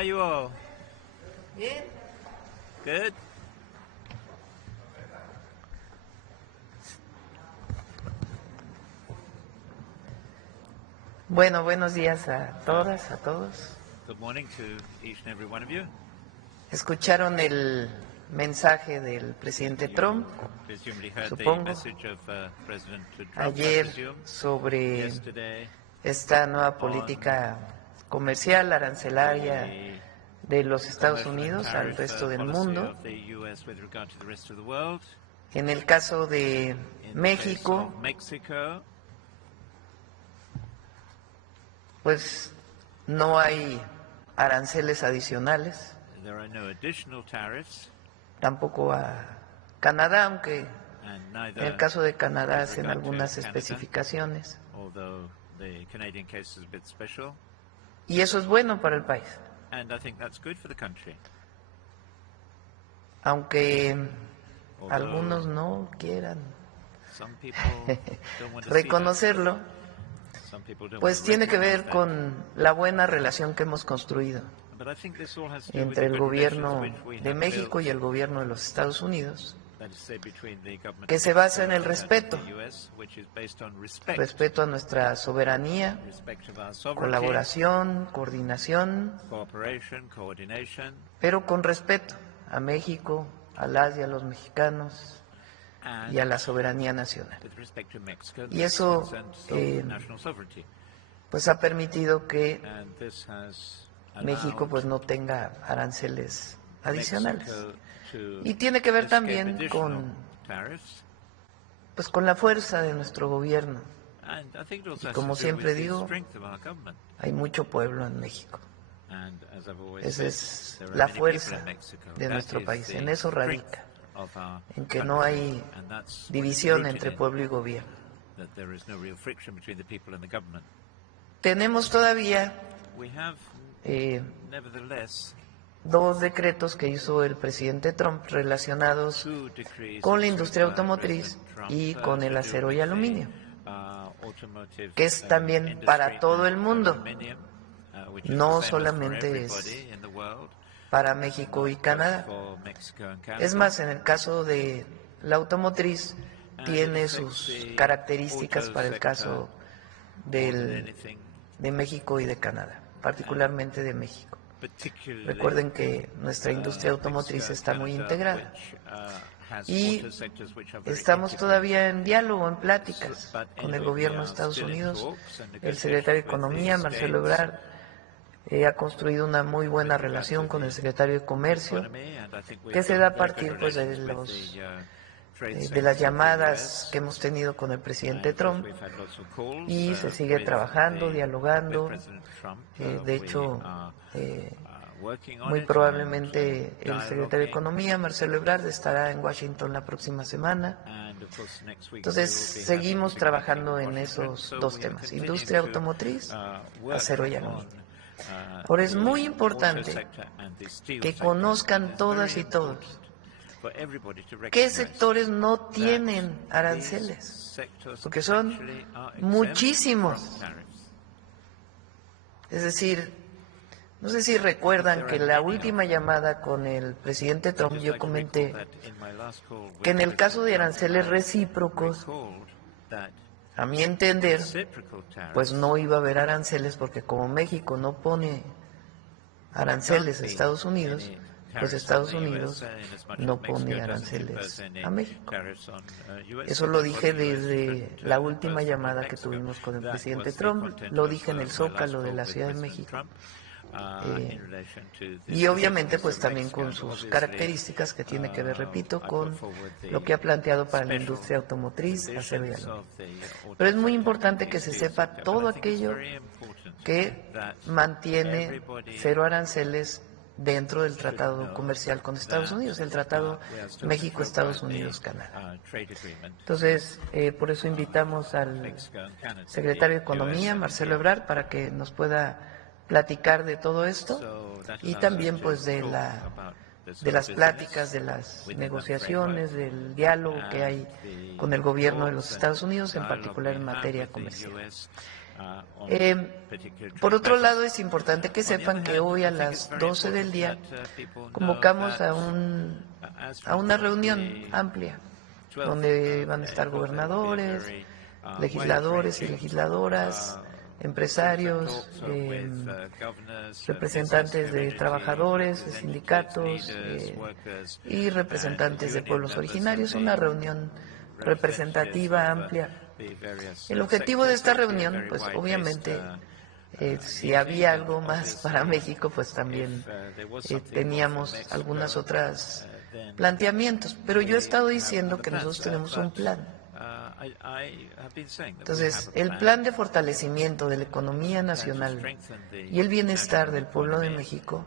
are you all? Bien. Good. Bueno, buenos días a todas, a todos. Good morning to each and every one of you. Escucharon el mensaje del presidente Trump, Presumably heard the supongo, message of President Trump, I ayer presume. sobre Yesterday, esta nueva política comercial, arancelaria de los Estados Unidos al resto del mundo. of the US with regard to the rest of the world. En el caso de In the case México, of Mexico, pues no hay aranceles adicionales, there are no additional tariffs, tampoco a Canadá, aunque and en neither, el caso de Canadá hacen regard to algunas Canada. especificaciones. although the Canadian case is a bit special, Y eso es bueno para el país, and I think that's good for the country. aunque Although algunos no quieran some people don't want to see that. reconocerlo, Some people don't pues want to tiene que ver recognize that. con la buena relación que hemos construido But I think this all has to do with entre the el good gobierno relations which we de have México built, y el gobierno de los Estados Unidos, that is, say, between the government que of se basa en el Mexico and respeto, the US, which is based on respect, respeto a nuestra soberanía, respect of our sovereignty, colaboración, coordinación, cooperation, coordination, pero con respeto a México, a las y a los mexicanos and y a la soberanía nacional. with respect to Mexico, Y eso, and national sovereignty. Pues ha permitido que And this has México pues allowed no tenga aranceles adicionales. Mexico to Y tiene que ver escape también additional tariffs. pues con la fuerza de nuestro gobierno. And I think it also Y has como to do siempre with the digo, strength of our government. Hay mucho pueblo en México. And as I've always Esa said, es there are la many people fuerza in Mexico. de That nuestro is país. the En eso strength radica, of our en que no country. hay And that's what is división rooted entre in, pueblo y gobierno. that there is no real friction between the people and the government. Tenemos todavía We have, eh, nevertheless, dos decretos que hizo el presidente Trump relacionados two decrees con la issued industria by automotriz President Trump, y con el to do acero y with aluminio, the, automotive, que es también industry para todo el and mundo, aluminium, which is no the same as for solamente es everybody in the world, para México y not Canadá. just for Mexico and Canada. Es más, en el caso de la automotriz, tiene sus características para el caso de México y de Canadá, particularmente de México. Recuerden que nuestra industria automotriz está muy integrada y estamos todavía en diálogo, en pláticas con el gobierno de Estados Unidos. El secretario de Economía, Marcelo Ebrard, ha construido una muy buena relación con el secretario de Comercio, que se da a partir pues, de las llamadas que hemos tenido con el presidente Trump, y se sigue trabajando, dialogando. De hecho, muy probablemente el secretario de Economía, Marcelo Ebrard, estará en Washington la próxima semana. Entonces, seguimos trabajando en esos dos temas, industria automotriz, acero y aluminio. Ahora es muy importante que conozcan todas y todos qué sectores no tienen aranceles, porque son muchísimos. Es decir, no sé si recuerdan que la última llamada con el presidente Trump yo comenté que en el caso de aranceles recíprocos, a mi entender, pues no iba a haber aranceles porque como México no pone aranceles a Estados Unidos, pues Estados Unidos no pone aranceles a México. Eso lo dije desde la última llamada que tuvimos con el presidente Trump, lo dije en el Zócalo de la Ciudad de México. Y obviamente pues también con sus características que tiene que ver, repito, con lo que ha planteado para la industria automotriz, acero y aluminio. Pero es muy importante que se sepa todo aquello que mantiene cero aranceles dentro del tratado comercial con Estados Unidos, el tratado México-Estados Unidos-Canadá. Entonces, por eso invitamos al secretario de Economía, Marcelo Ebrard, para que nos pueda platicar de todo esto y también pues de las pláticas, de las negociaciones, del diálogo que hay con el gobierno de los Estados Unidos, en particular en materia comercial. Por otro lado, es importante que sepan que hoy a las 12 del día convocamos a una reunión amplia donde van a estar gobernadores, legisladores y legisladoras, empresarios, representantes de trabajadores, de sindicatos y representantes de pueblos originarios, una reunión representativa, amplia. El objetivo de esta reunión, pues obviamente, si había algo más para México, pues también teníamos algunas otras planteamientos, pero yo he estado diciendo que nosotros tenemos un plan. Entonces, el plan de fortalecimiento de la economía nacional y el bienestar del pueblo de México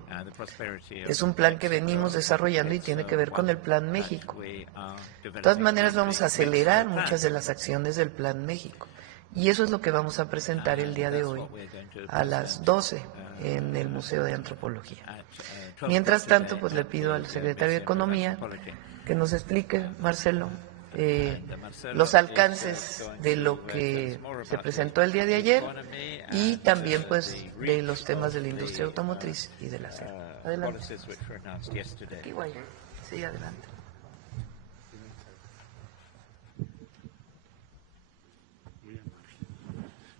es un plan que venimos desarrollando y tiene que ver con el Plan México. De todas maneras, vamos a acelerar muchas de las acciones del Plan México. Y eso es lo que vamos a presentar el día de hoy a las 12 en el Museo de Antropología. Mientras tanto, pues le pido al secretario de Economía que nos explique, Marcelo, los alcances de lo que se presentó el día de ayer y también pues de los temas de la industria automotriz y del acero. Adelante. Igual. Sí, adelante.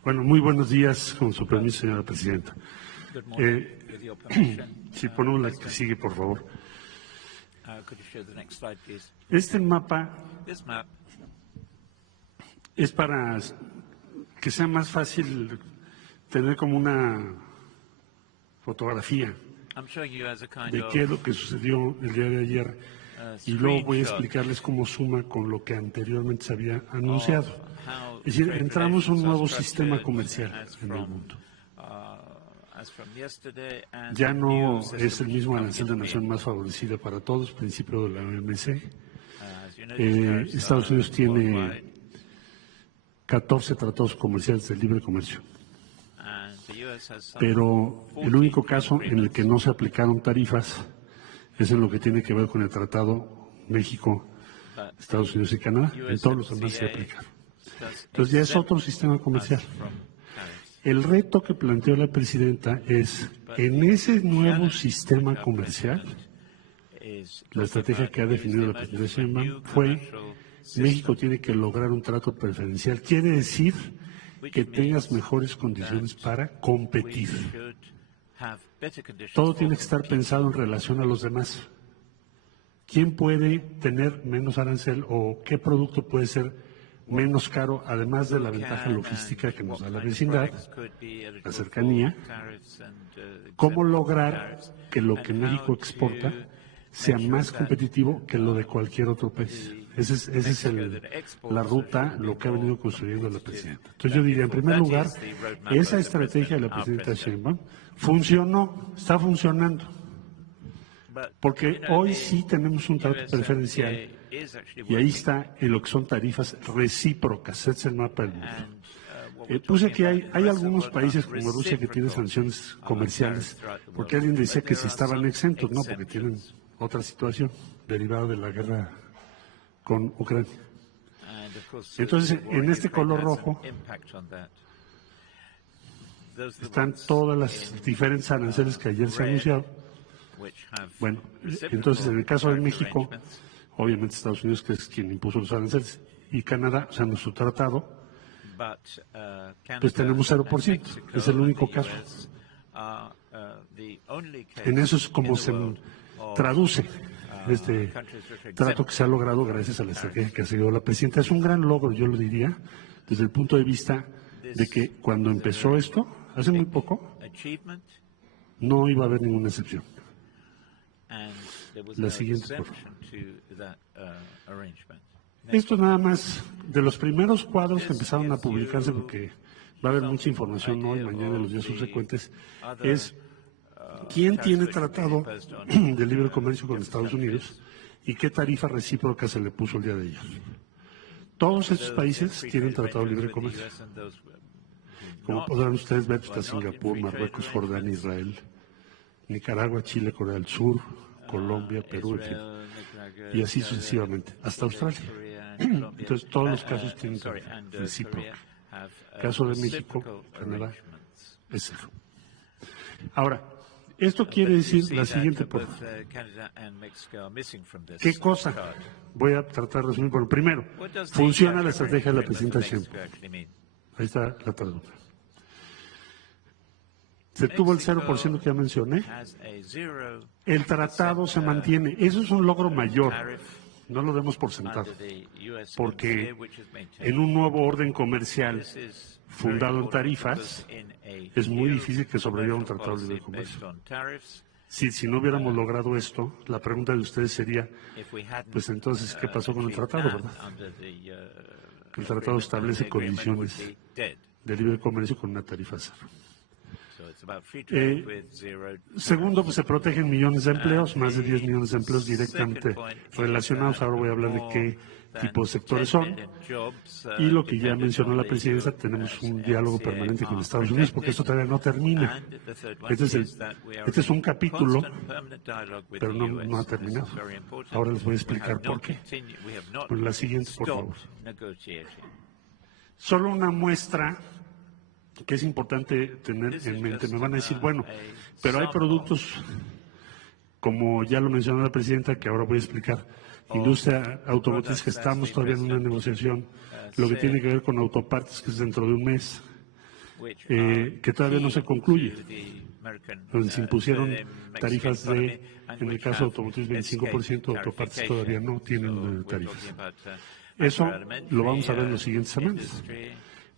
Bueno, muy buenos días, con su permiso, señora presidenta. Si ponemos la que sigue, por favor. Este mapa es para que sea más fácil tener como una fotografía de qué es lo que sucedió el día de ayer y luego voy a explicarles cómo suma con lo que anteriormente se había anunciado. Es decir, entramos a un nuevo sistema comercial en el mundo. Ya no es el mismo arancel de nación más favorecida para todos, principio de la OMC. Estados Unidos tiene 14 tratados comerciales de libre comercio. Pero el único caso en el que no se aplicaron tarifas es en lo que tiene que ver con el Tratado México, Estados Unidos y Canadá. En todos los demás se aplicaron. Entonces ya es otro sistema comercial. El reto que planteó la presidenta es, en ese nuevo sistema comercial, la estrategia que ha definido la presidenta Sheinbaum fue, México tiene que lograr un trato preferencial. Quiere decir que tengas mejores condiciones para competir. Todo tiene que estar pensado en relación a los demás. ¿Quién puede tener menos arancel o qué producto puede ser menos caro, además de la ventaja logística que nos da la vecindad, la cercanía? ¿Cómo lograr que lo que México exporta sea más competitivo que lo de cualquier otro país? Esa es la ruta, lo que ha venido construyendo la presidenta. Entonces yo diría, en primer lugar, esa estrategia de la presidenta Sheinbaum funcionó, está funcionando, porque hoy sí tenemos un trato preferencial y ahí está en lo que son tarifas recíprocas. Este es el mapa del mundo. Puse que hay algunos países como Rusia que tienen sanciones comerciales, porque alguien decía que si estaban exentos, no, porque tienen otra situación derivada de la guerra con Ucrania. Entonces, en este color rojo están todas las diferentes aranceles que ayer se anunciaron. Bueno, entonces en el caso de México, obviamente Estados Unidos, que es quien impuso los aranceles, y Canadá, o sea, nuestro tratado, pues tenemos 0%, es el único caso. En eso es como se traduce este trato que se ha logrado gracias a la estrategia que ha seguido la presidenta. Es un gran logro, yo lo diría, desde el punto de vista de que cuando empezó esto, hace muy poco, no iba a haber ninguna excepción. La siguiente, por favor. Esto nada más de los primeros cuadros que empezaron a publicarse, porque va a haber mucha información hoy, mañana y los días subsecuentes, es quién tiene tratado de libre comercio con Estados Unidos y qué tarifa recíproca se le puso el día de ayer. Todos estos países tienen tratado de libre comercio. Como podrán ustedes ver, está Singapur, Marruecos, Jordania, Israel, Nicaragua, Chile, Corea del Sur, Colombia, Perú, en fin, y así sucesivamente, hasta Australia. Entonces, todos los casos tienen tarifa recíproca. Caso de México, Canadá, es 0. Ahora, esto quiere decir la siguiente, por favor. ¿Qué cosa? Voy a tratar de resumir. Bueno, primero, funciona la estrategia de la presidenta Sheinbaum. Ahí está la traducción. Se tuvo el 0% que ya mencioné. El tratado se mantiene. Eso es un logro mayor. No lo demos por sentado. Porque en un nuevo orden comercial fundado en tarifas, es muy difícil que sobreviva un tratado de libre comercio. Si no hubiéramos logrado esto, la pregunta de ustedes sería, pues entonces, ¿qué pasó con el tratado, verdad? El tratado establece condiciones de libre comercio con una tarifa cero. Segundo, pues se protegen millones de empleos, más de 10 millones de empleos directamente relacionados. Ahora voy a hablar de qué tipo de sectores son. Y lo que ya mencionó la presidenta, tenemos un diálogo permanente con Estados Unidos, porque esto todavía no termina. Este es un capítulo, pero no ha terminado. Ahora les voy a explicar por qué. Pues la siguiente, por favor. Solo una muestra que es importante tener en mente. Me van a decir, bueno, pero hay productos, como ya lo mencionó la presidenta, que ahora voy a explicar, industria automotriz, que estamos todavía en una negociación, lo que tiene que ver con autopartes, que es dentro de un mes, que todavía no se concluye, donde se impusieron tarifas de, en el caso de automotriz, 25%, autopartes todavía no tienen tarifas. Eso lo vamos a ver en las siguientes semanas.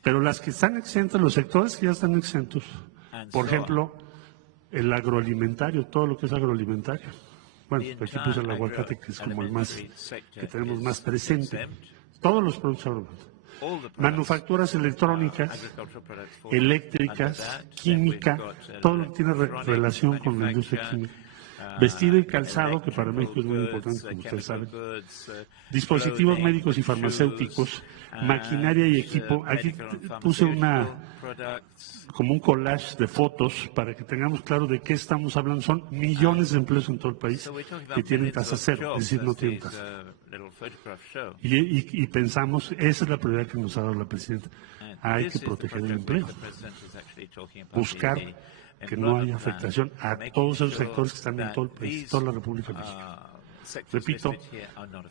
Pero las que están exentas, los sectores que ya están exentos, por ejemplo, el agroalimentario, todo lo que es agroalimentario. Bueno, aquí puse el aguacate, que es como el más, que tenemos más presente. Todos los productos agroalimentarios. Manufacturas electrónicas, eléctricas, química, todo lo que tiene relación con la industria química. Vestido y calzado, que para México es muy importante, como ustedes saben. Dispositivos médicos y farmacéuticos, maquinaria y equipo. Aquí puse como un collage de fotos para que tengamos claro de qué estamos hablando. Son millones de empleos en todo el país que tienen tasa cero, es decir, no tienen tasa. Y pensamos, esa es la prioridad que nos ha dado la presidenta. Hay que proteger el empleo. Buscar que no haya afectación a todos esos sectores que están en todo el país, toda la República Mexicana. Repito,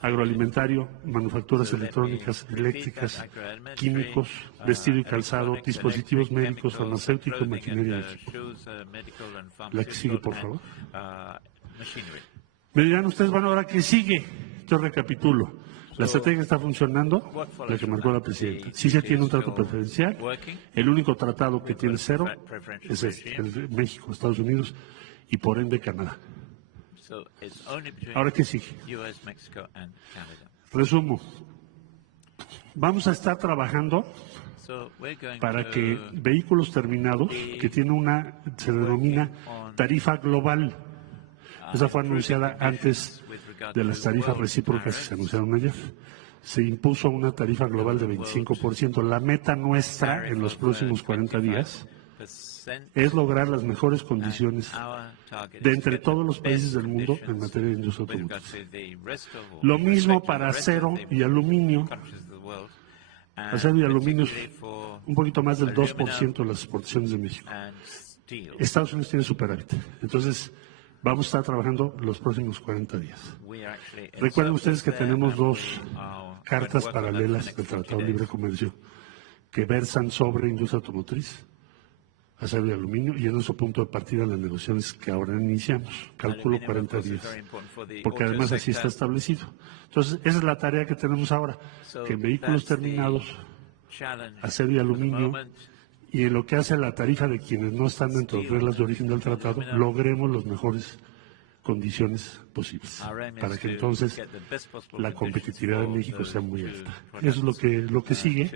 agroalimentario, manufacturas electrónicas, eléctricas, químicos, vestido y calzado, dispositivos médicos, farmacéuticos, maquinaria y equipo. La que sigue, por favor. Me dirán ustedes, bueno, ahora ¿qué sigue? Yo recapitulo. La estrategia está funcionando, la que marcó la presidenta. Sí se tiene un trato preferencial. El único tratado que tiene cero es el de México, Estados Unidos y por ende Canadá. Ahora, ¿qué sigue? Resumo. Vamos a estar trabajando para que vehículos terminados, que tiene se denomina tarifa global. Esa fue anunciada antes de las tarifas recíprocas que se anunciaron ayer. Se impuso una tarifa global de 25%. La meta nuestra en los próximos 40 días es lograr las mejores condiciones de entre todos los países del mundo en materia de industria automotriz. Lo mismo para acero y aluminio. Acero y aluminio es un poquito más del 2% de las exportaciones de México. Estados Unidos tiene superávit. Entonces, vamos a estar trabajando los próximos 40 días. Recuerden ustedes que tenemos dos cartas paralelas del Tratado de Libre Comercio que versan sobre industria automotriz, acero y aluminio, y es nuestro punto de partida en las negociaciones que ahora iniciamos. Calculo 40 días, porque además así está establecido. Entonces, esa es la tarea que tenemos ahora, que en vehículos terminados, acero y aluminio, y en lo que hace a la tarifa de quienes no están dentro de las reglas de origen del tratado, logremos las mejores condiciones posibles, para que entonces la competitividad de México sea muy alta. Eso es lo que sigue,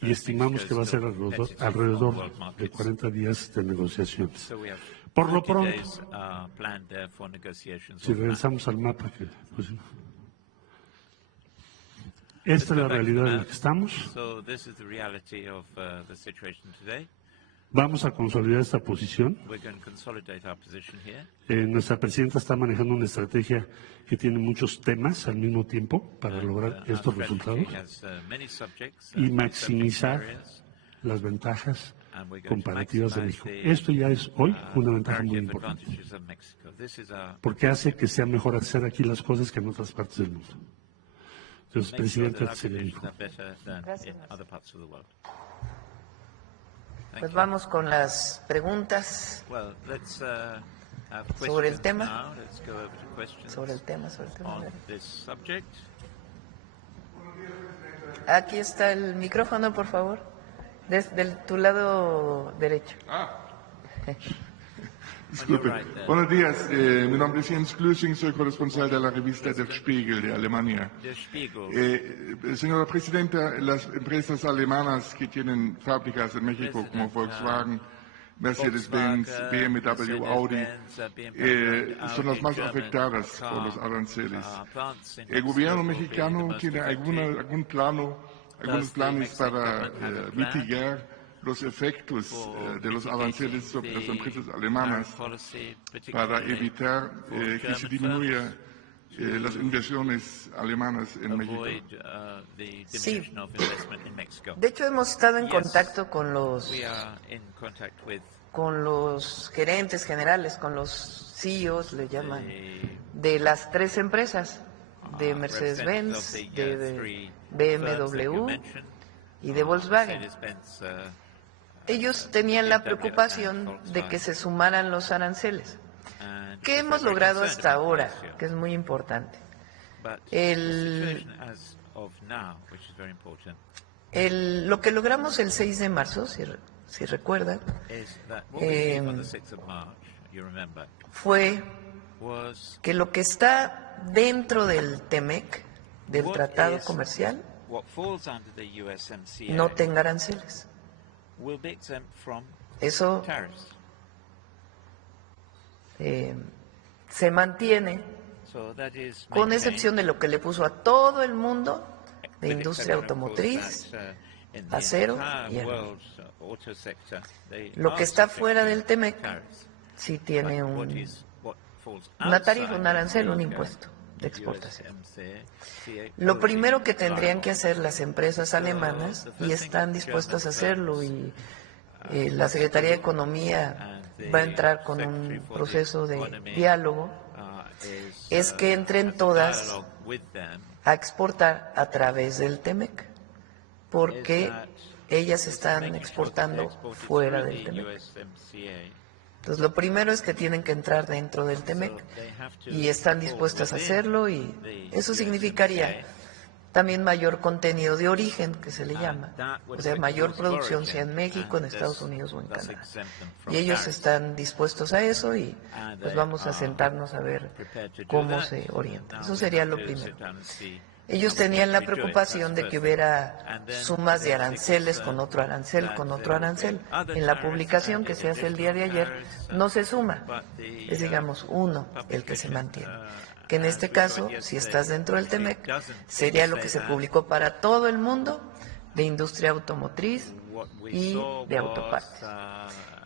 y estimamos que va a ser alrededor de 40 días de negociaciones. Por lo pronto, si regresamos al mapa, esta es la realidad en la que estamos. Vamos a consolidar esta posición. Nuestra presidenta está manejando una estrategia que tiene muchos temas al mismo tiempo para lograr estos resultados y maximizar las ventajas and we're going to comparativas de México. maximize the Esto ya es hoy una ventaja muy comparative importante, advantages of Mexico. This is a porque hace que sea mejor hacer aquí las cosas que en otras partes del mundo. Entonces, make sure presidente, that our sería mi conditions are better than Gracias, in Marcelo. other parts of the world. Thank Pues you. vamos con las preguntas Well, let's have sobre el questions tema. now. Let's go over to questions sobre el tema. on this subject. Aquí está el micrófono, por favor, desde tu lado derecho. Disculpe. Buenos días, mi nombre es Jens Glüsing, soy corresponsal de la revista Der Spiegel de Alemania. Der Spiegel. Señora Presidenta, las empresas alemanas que tienen fábricas en México como Volkswagen, Mercedes-Benz, BMW, Audi, son las más afectadas por los aranceles. ¿El gobierno mexicano tiene algunos planes para mitigar los efectos de los aranceles sobre las empresas alemanas para evitar que se disminuya las inversiones alemanas en México? Sí. De hecho, hemos estado en contacto con los gerentes generales, con los CEOs, le llaman, de las tres empresas, de Mercedes-Benz, de BMW y de Volkswagen. Ellos tenían la preocupación de que se sumaran los aranceles. ¿Qué hemos logrado hasta ahora? Que es muy importante. Lo que logramos el 6 de marzo, si recuerdan, fue que lo que está dentro del TEMEC, del Tratado Comercial, no tenga aranceles. Eso se mantiene, con excepción de lo que le puso a todo el mundo de industria automotriz, acero y aluminio. Lo que está fuera del TEMEC sí tiene una tarifa, un arancel, un impuesto de exportación. Lo primero que tendrían que hacer las empresas alemanas, y están dispuestas a hacerlo, y la Secretaría de Economía va a entrar con un proceso de diálogo, es que entren todas a exportar a través del TEMEC, porque ellas están exportando fuera del TEMEC. Entonces, lo primero es que tienen que entrar dentro del TEMEC, y están dispuestas a hacerlo, y eso significaría también mayor contenido de origen, que se le llama, o sea, mayor producción, sea en México, en Estados Unidos o en Canadá. Y ellos están dispuestos a eso, y pues vamos a sentarnos a ver cómo se orienta. Eso sería lo primero. Ellos tenían la preocupación de que hubiera sumas de aranceles con otro arancel, con otro arancel. En la publicación que se hace el día de ayer no se suma, es digamos uno el que se mantiene. Que en este caso, si estás dentro del TEMEC, sería lo que se publicó para todo el mundo de industria automotriz y de autopartes.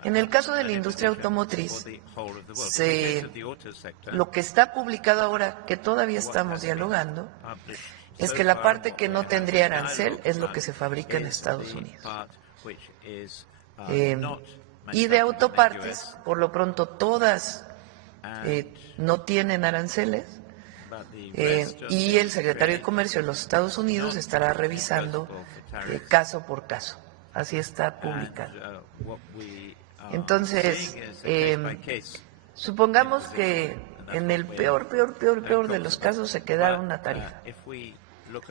En el caso de la industria automotriz, lo que está publicado ahora, que todavía estamos dialogando, es que la parte que no tendría arancel es lo que se fabrica en Estados Unidos. Y de autopartes, por lo pronto todas no tienen aranceles, y el secretario de Comercio de los Estados Unidos estará revisando caso por caso. Así está publicado. Entonces, supongamos que en el peor de los casos se quedara una tarifa.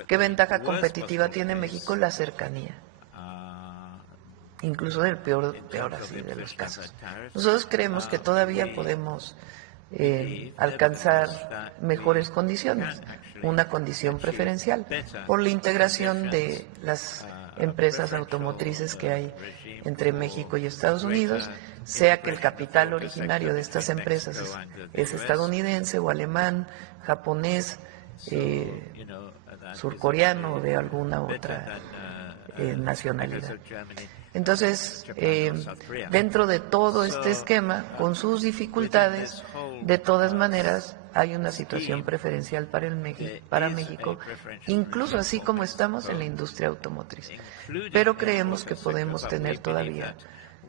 ¿Qué ventaja competitiva tiene México? La cercanía. Incluso del peor así de los casos. Nosotros creemos que todavía podemos alcanzar mejores condiciones, una condición preferencial, por la integración de las empresas automotrices que hay entre México y Estados Unidos, sea que el capital originario de estas empresas es estadounidense o alemán, japonés, surcoreano o de alguna otra nacionalidad. Entonces, dentro de todo este esquema, con sus dificultades, de todas maneras, hay una situación preferencial para México, incluso así como estamos en la industria automotriz. Pero creemos que podemos tener todavía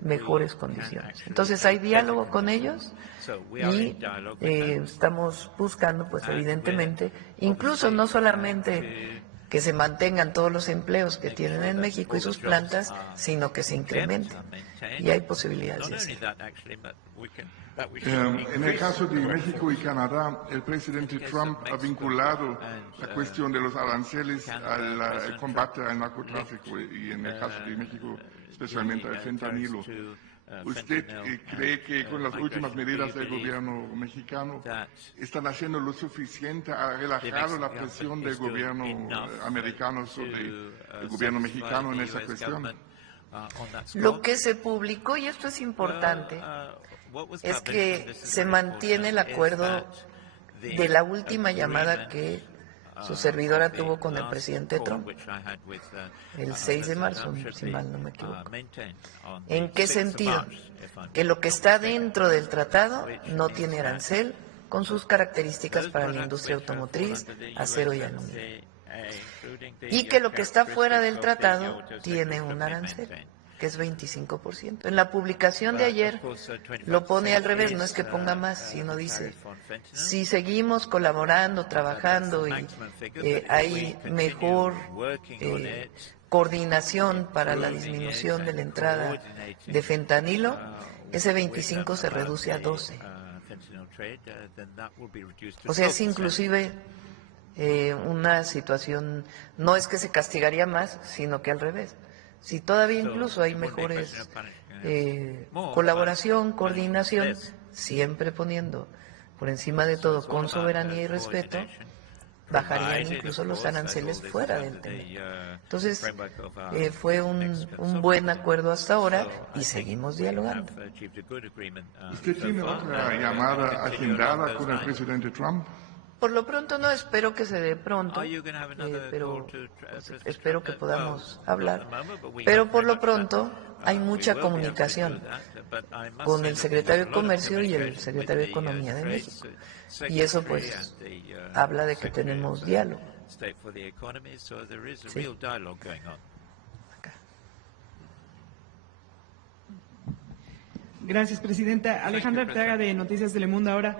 mejores condiciones. Entonces hay diálogo con ellos y estamos buscando, pues evidentemente, incluso no solamente que se mantengan todos los empleos que tienen en México y sus plantas, sino que se incrementen. Y hay posibilidades de hacerlo. En el caso de México y Canadá, el presidente Trump ha vinculado la cuestión de los aranceles al combate al narcotráfico y en el caso de México especialmente al fentanilo. ¿Usted cree que con las últimas medidas del gobierno mexicano están haciendo lo suficiente, ha relajado la presión del gobierno americano sobre el gobierno mexicano en esa cuestión? Lo que se publicó, y esto es importante, es que se mantiene el acuerdo de la última llamada que su servidora tuvo con el presidente Trump, el 6 de marzo, si mal no me equivoco. ¿En qué sentido? Que lo que está dentro del tratado no tiene arancel, con sus características para la industria automotriz, acero y aluminio. Y que lo que está fuera del tratado tiene un arancel, que es 25%. En la publicación de ayer lo pone al revés, no es que ponga más, sino dice, si seguimos colaborando, trabajando y hay mejor coordinación para la disminución de la entrada de fentanilo, ese 25 se reduce a 12. O sea, es inclusive una situación, no es que se castigaría más, sino que al revés. Si todavía incluso hay mejores colaboración, coordinación, siempre poniendo por encima de todo con soberanía y respeto, bajarían incluso los aranceles fuera del tema. Entonces, fue un buen acuerdo hasta ahora y seguimos dialogando. ¿Usted tiene otra llamada agendada con el presidente Trump? Por lo pronto no, espero que se dé pronto, pero espero que podamos hablar. Pero por lo pronto hay mucha comunicación con el secretario de Comercio y el secretario de Economía de México. Y eso pues habla de que tenemos diálogo. Sí. Gracias, Presidenta. Alejandra Arteaga, de Noticias Telemundo ahora.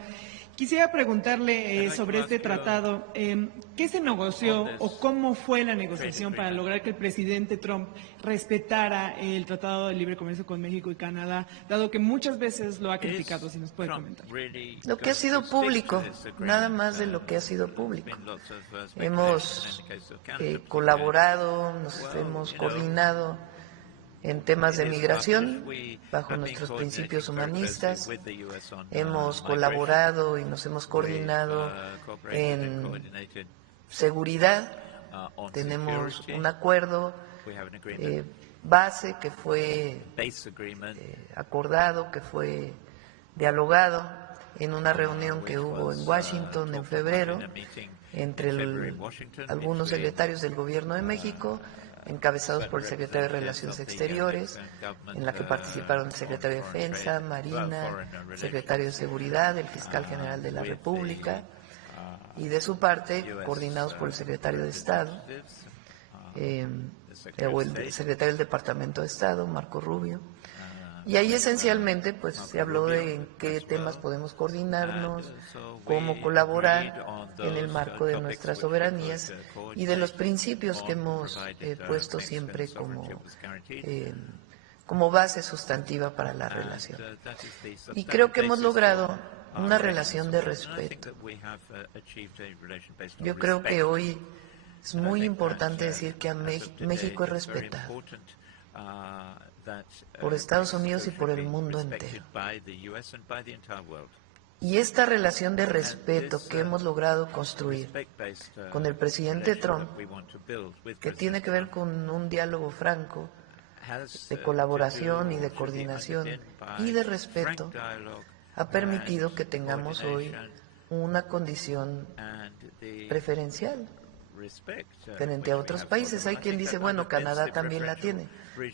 Quisiera preguntarle sobre este tratado, ¿qué se negoció o cómo fue la negociación para lograr que el presidente Trump respetara el Tratado de Libre Comercio con México y Canadá, dado que muchas veces lo ha criticado? Si nos puede comentar. Lo que ha sido público, nada más de lo que ha sido público. Hemos colaborado, nos hemos coordinado en temas de migración, bajo nuestros principios humanistas. Hemos colaborado y nos hemos coordinado en seguridad. Tenemos un acuerdo base que fue acordado, que fue dialogado en una reunión que hubo en Washington en febrero entre algunos secretarios del Gobierno de México, encabezados por el secretario de Relaciones Exteriores, en la que participaron el secretario de Defensa, Marina, el secretario de Seguridad, el fiscal general de la República, y de su parte, coordinados por el secretario de Estado, o el secretario del Departamento de Estado, Marco Rubio. Y ahí esencialmente pues se habló de en qué temas podemos coordinarnos, cómo colaborar en el marco de nuestras soberanías y de los principios que hemos puesto siempre como base sustantiva para la relación. Y creo que hemos logrado una relación de respeto. Yo creo que hoy es muy importante decir que a México es respetado por Estados Unidos y por el mundo entero. Y esta relación de respeto que hemos logrado construir con el presidente Trump, que tiene que ver con un diálogo franco, de colaboración y de coordinación y de respeto, ha permitido que tengamos hoy una condición preferencial frente a otros países. Hay quien dice, bueno, Canadá también la tiene.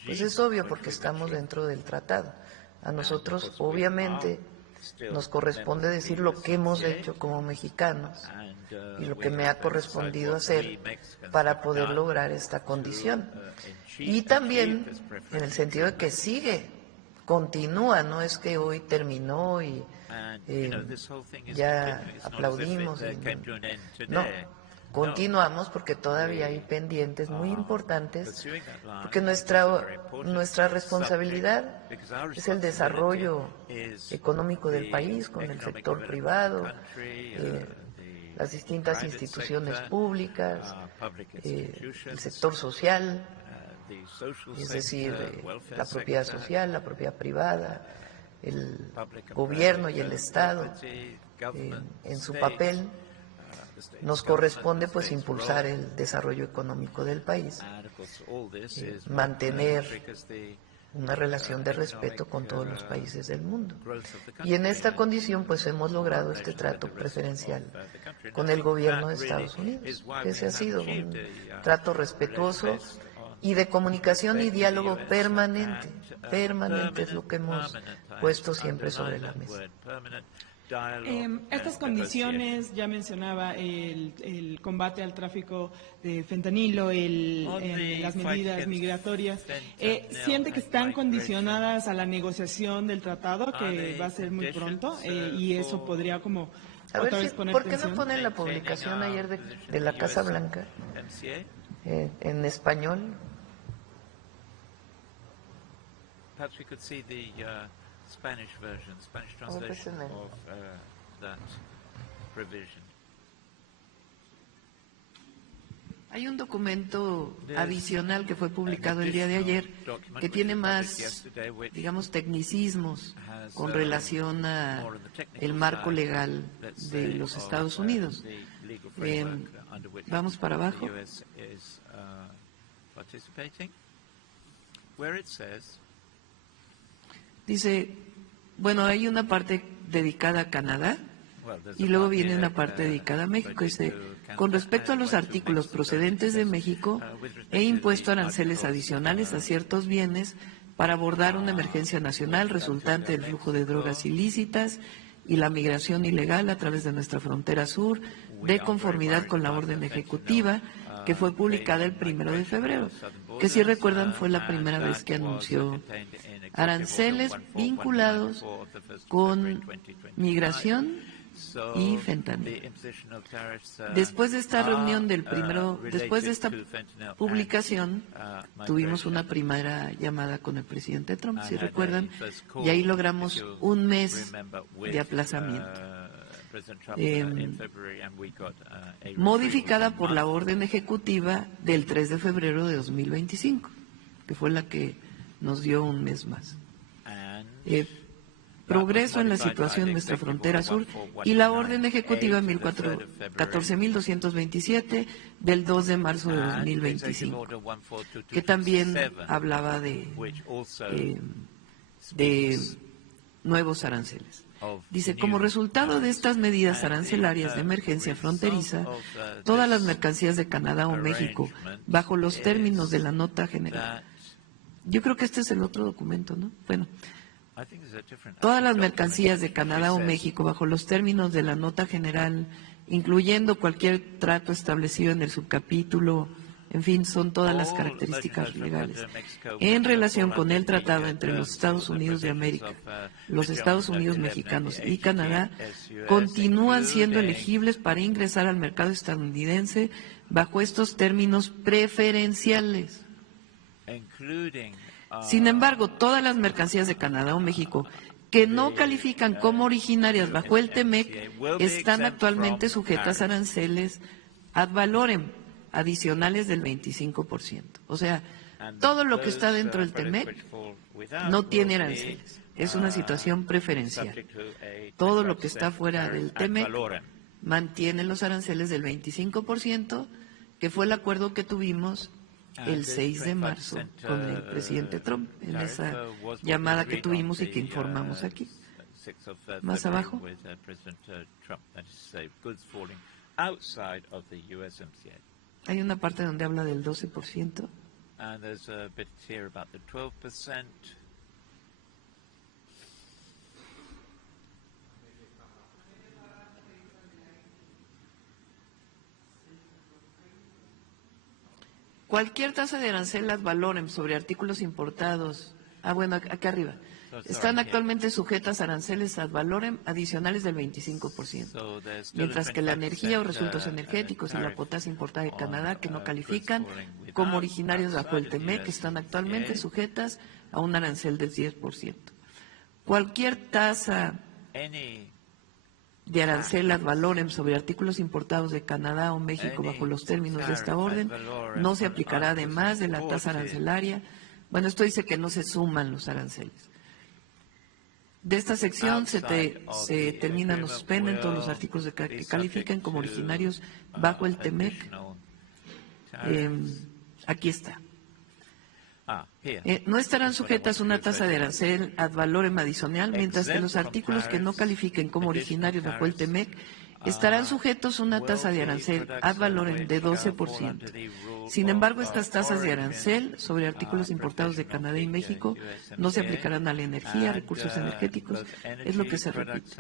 Pues es obvio porque estamos dentro del tratado. A nosotros, obviamente, nos corresponde decir lo que hemos hecho como mexicanos y lo que me ha correspondido hacer para poder lograr esta condición. Y también en el sentido de que sigue, continúa, no es que hoy terminó y ya aplaudimos. No, continuamos porque todavía hay pendientes muy importantes, porque nuestra responsabilidad es el desarrollo económico del país con el sector privado, las distintas instituciones públicas, el sector social, es decir, la propiedad social, la propiedad privada, el gobierno y el Estado en su papel. Nos corresponde pues impulsar el desarrollo económico del país, mantener una relación de respeto con todos los países del mundo. Y en esta condición pues hemos logrado este trato preferencial con el gobierno de Estados Unidos. Ese ha sido un trato respetuoso y de comunicación y diálogo permanente. Permanente es lo que hemos puesto siempre sobre la mesa. Estas condiciones, ya mencionaba el combate al tráfico de fentanilo, las medidas migratorias, ¿siente que están condicionadas a la negociación del tratado, que va a ser muy pronto, y eso podría como otra vez poner ¿por qué tensión? no ponen la publicación ayer de la Casa Blanca en español? Perhaps we could see the Spanish version, Spanish translation of that provision. Hay un documento adicional que fue publicado el día de ayer que tiene más, digamos, tecnicismos con relación a el marco legal de los Estados Unidos. Vamos para abajo. Dice, bueno, hay una parte dedicada a Canadá y luego viene una parte dedicada a México. Dice, con respecto a los artículos procedentes de México, he impuesto aranceles adicionales a ciertos bienes para abordar una emergencia nacional resultante del flujo de drogas ilícitas y la migración ilegal a través de nuestra frontera sur, de conformidad con la orden ejecutiva que fue publicada el 1 de febrero, que si recuerdan fue la primera vez que anunció aranceles vinculados con migración y fentanilo. Después de esta reunión después de esta publicación, tuvimos una primera llamada con el presidente Trump, si recuerdan, y ahí logramos un mes de aplazamiento. Modificada por la orden ejecutiva del 3 de febrero de 2025, que fue la que nos dio un mes más. Progreso en la situación de nuestra frontera sur y la orden ejecutiva 14.227 del 2 de marzo de 2025, que también hablaba de nuevos aranceles. Dice, como resultado de estas medidas arancelarias de emergencia fronteriza, todas las mercancías de Canadá o México, bajo los términos de la nota general. Yo creo que este es el otro documento, ¿no? Bueno, todas las mercancías de Canadá o México, bajo los términos de la nota general, incluyendo cualquier trato establecido en el subcapítulo, en fin, son todas las características legales. En relación con el tratado entre los Estados Unidos de América, los Estados Unidos mexicanos y Canadá, continúan siendo elegibles para ingresar al mercado estadounidense bajo estos términos preferenciales. Sin embargo, todas las mercancías de Canadá o México que no califican como originarias bajo el TEMEC están actualmente sujetas a aranceles ad valorem adicionales del 25%. O sea, todo lo que está dentro del TEMEC no tiene aranceles. Es una situación preferencial. Todo lo que está fuera del TEMEC mantiene los aranceles del 25%, que fue el acuerdo que tuvimos el 6 de marzo con el presidente Trump, en esa llamada que tuvimos y que informamos aquí. Más abajo. Hay una parte donde habla del 12%. Cualquier tasa de arancel ad valorem sobre artículos importados, bueno, acá arriba, están actualmente sujetas a aranceles ad valorem adicionales del 25%, mientras que la energía o resultados energéticos y la potasa importada de Canadá, que no califican como originarios bajo el TEMEC, están actualmente sujetas a un arancel del 10%. Cualquier tasa de arancel ad valorem sobre artículos importados de Canadá o México bajo los términos de esta orden no se aplicará además de la tasa arancelaria. Bueno, esto dice que no se suman los aranceles. De esta sección se terminan o suspenden todos los artículos que califican como originarios bajo el TEMEC. Aquí está. No estarán sujetas a una tasa de arancel ad valorem adicional, mientras que los artículos que no califiquen como originarios bajo el TEMEC estarán sujetos a una tasa de arancel ad valorem de 12%. Sin embargo, estas tasas de arancel sobre artículos importados de Canadá y México no se aplicarán a la energía, recursos energéticos, es lo que se repite.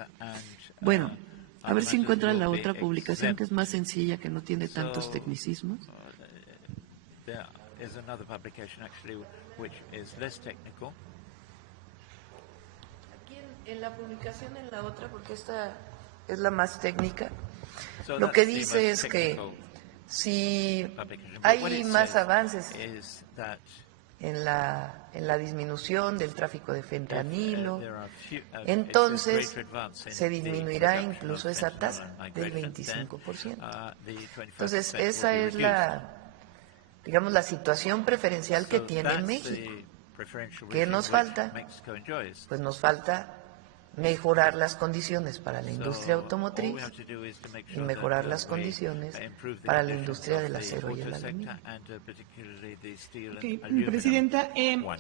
Bueno, a ver si encuentran la otra publicación que es más sencilla, que no tiene tantos tecnicismos. Is another publication actually which is less technical. Aquí en la publicación, en la otra, porque esta es la más técnica, lo que dice es que si hay más avances en la disminución del tráfico de fentanilo, entonces se disminuirá incluso esa tasa del 25%. Entonces, esa es digamos, la situación preferencial que tiene México. ¿Qué nos falta? Pues nos falta mejorar las condiciones para la industria automotriz y mejorar las condiciones para la industria del acero y el aluminio. Presidenta,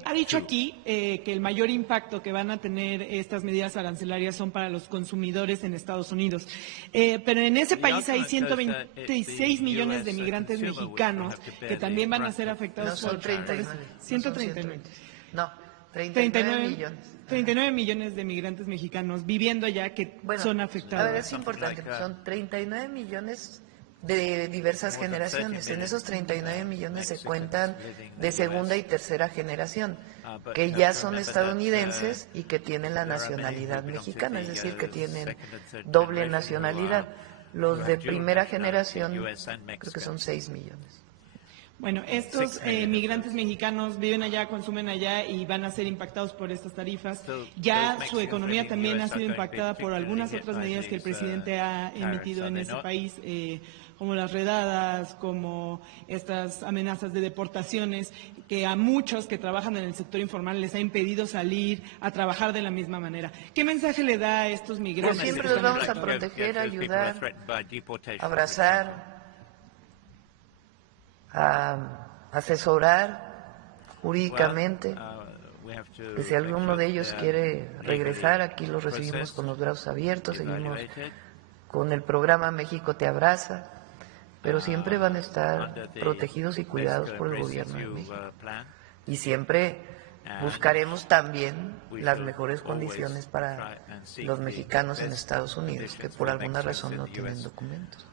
ha dicho aquí que el mayor impacto que van a tener estas medidas arancelarias son para los consumidores en Estados Unidos. Pero en ese país hay 126 millones de migrantes mexicanos que también van a ser afectados. No, son 39. 139. No, 39 millones. 39 millones de migrantes mexicanos viviendo allá que son afectados. A ver, es importante, son 39 millones de diversas generaciones. En esos 39 millones se cuentan de segunda y tercera generación, que ya son estadounidenses y que tienen la nacionalidad mexicana, es decir, que tienen doble nacionalidad. Los de primera generación creo que son 6 millones. Bueno, estos migrantes mexicanos viven allá, consumen allá y van a ser impactados por estas tarifas. Ya su economía también ha sido impactada por algunas otras medidas que el presidente ha emitido en ese país, como las redadas, como estas amenazas de deportaciones, que a muchos que trabajan en el sector informal les ha impedido salir a trabajar de la misma manera. ¿Qué mensaje le da a estos migrantes? Pues siempre los vamos a proteger, ayudar, abrazar, a asesorar jurídicamente, que si alguno de ellos quiere regresar, aquí los recibimos con los brazos abiertos, seguimos con el programa México te abraza, pero siempre van a estar protegidos y cuidados por el gobierno de México. Y siempre buscaremos también las mejores condiciones para los mexicanos en Estados Unidos, que por alguna razón no tienen documentos.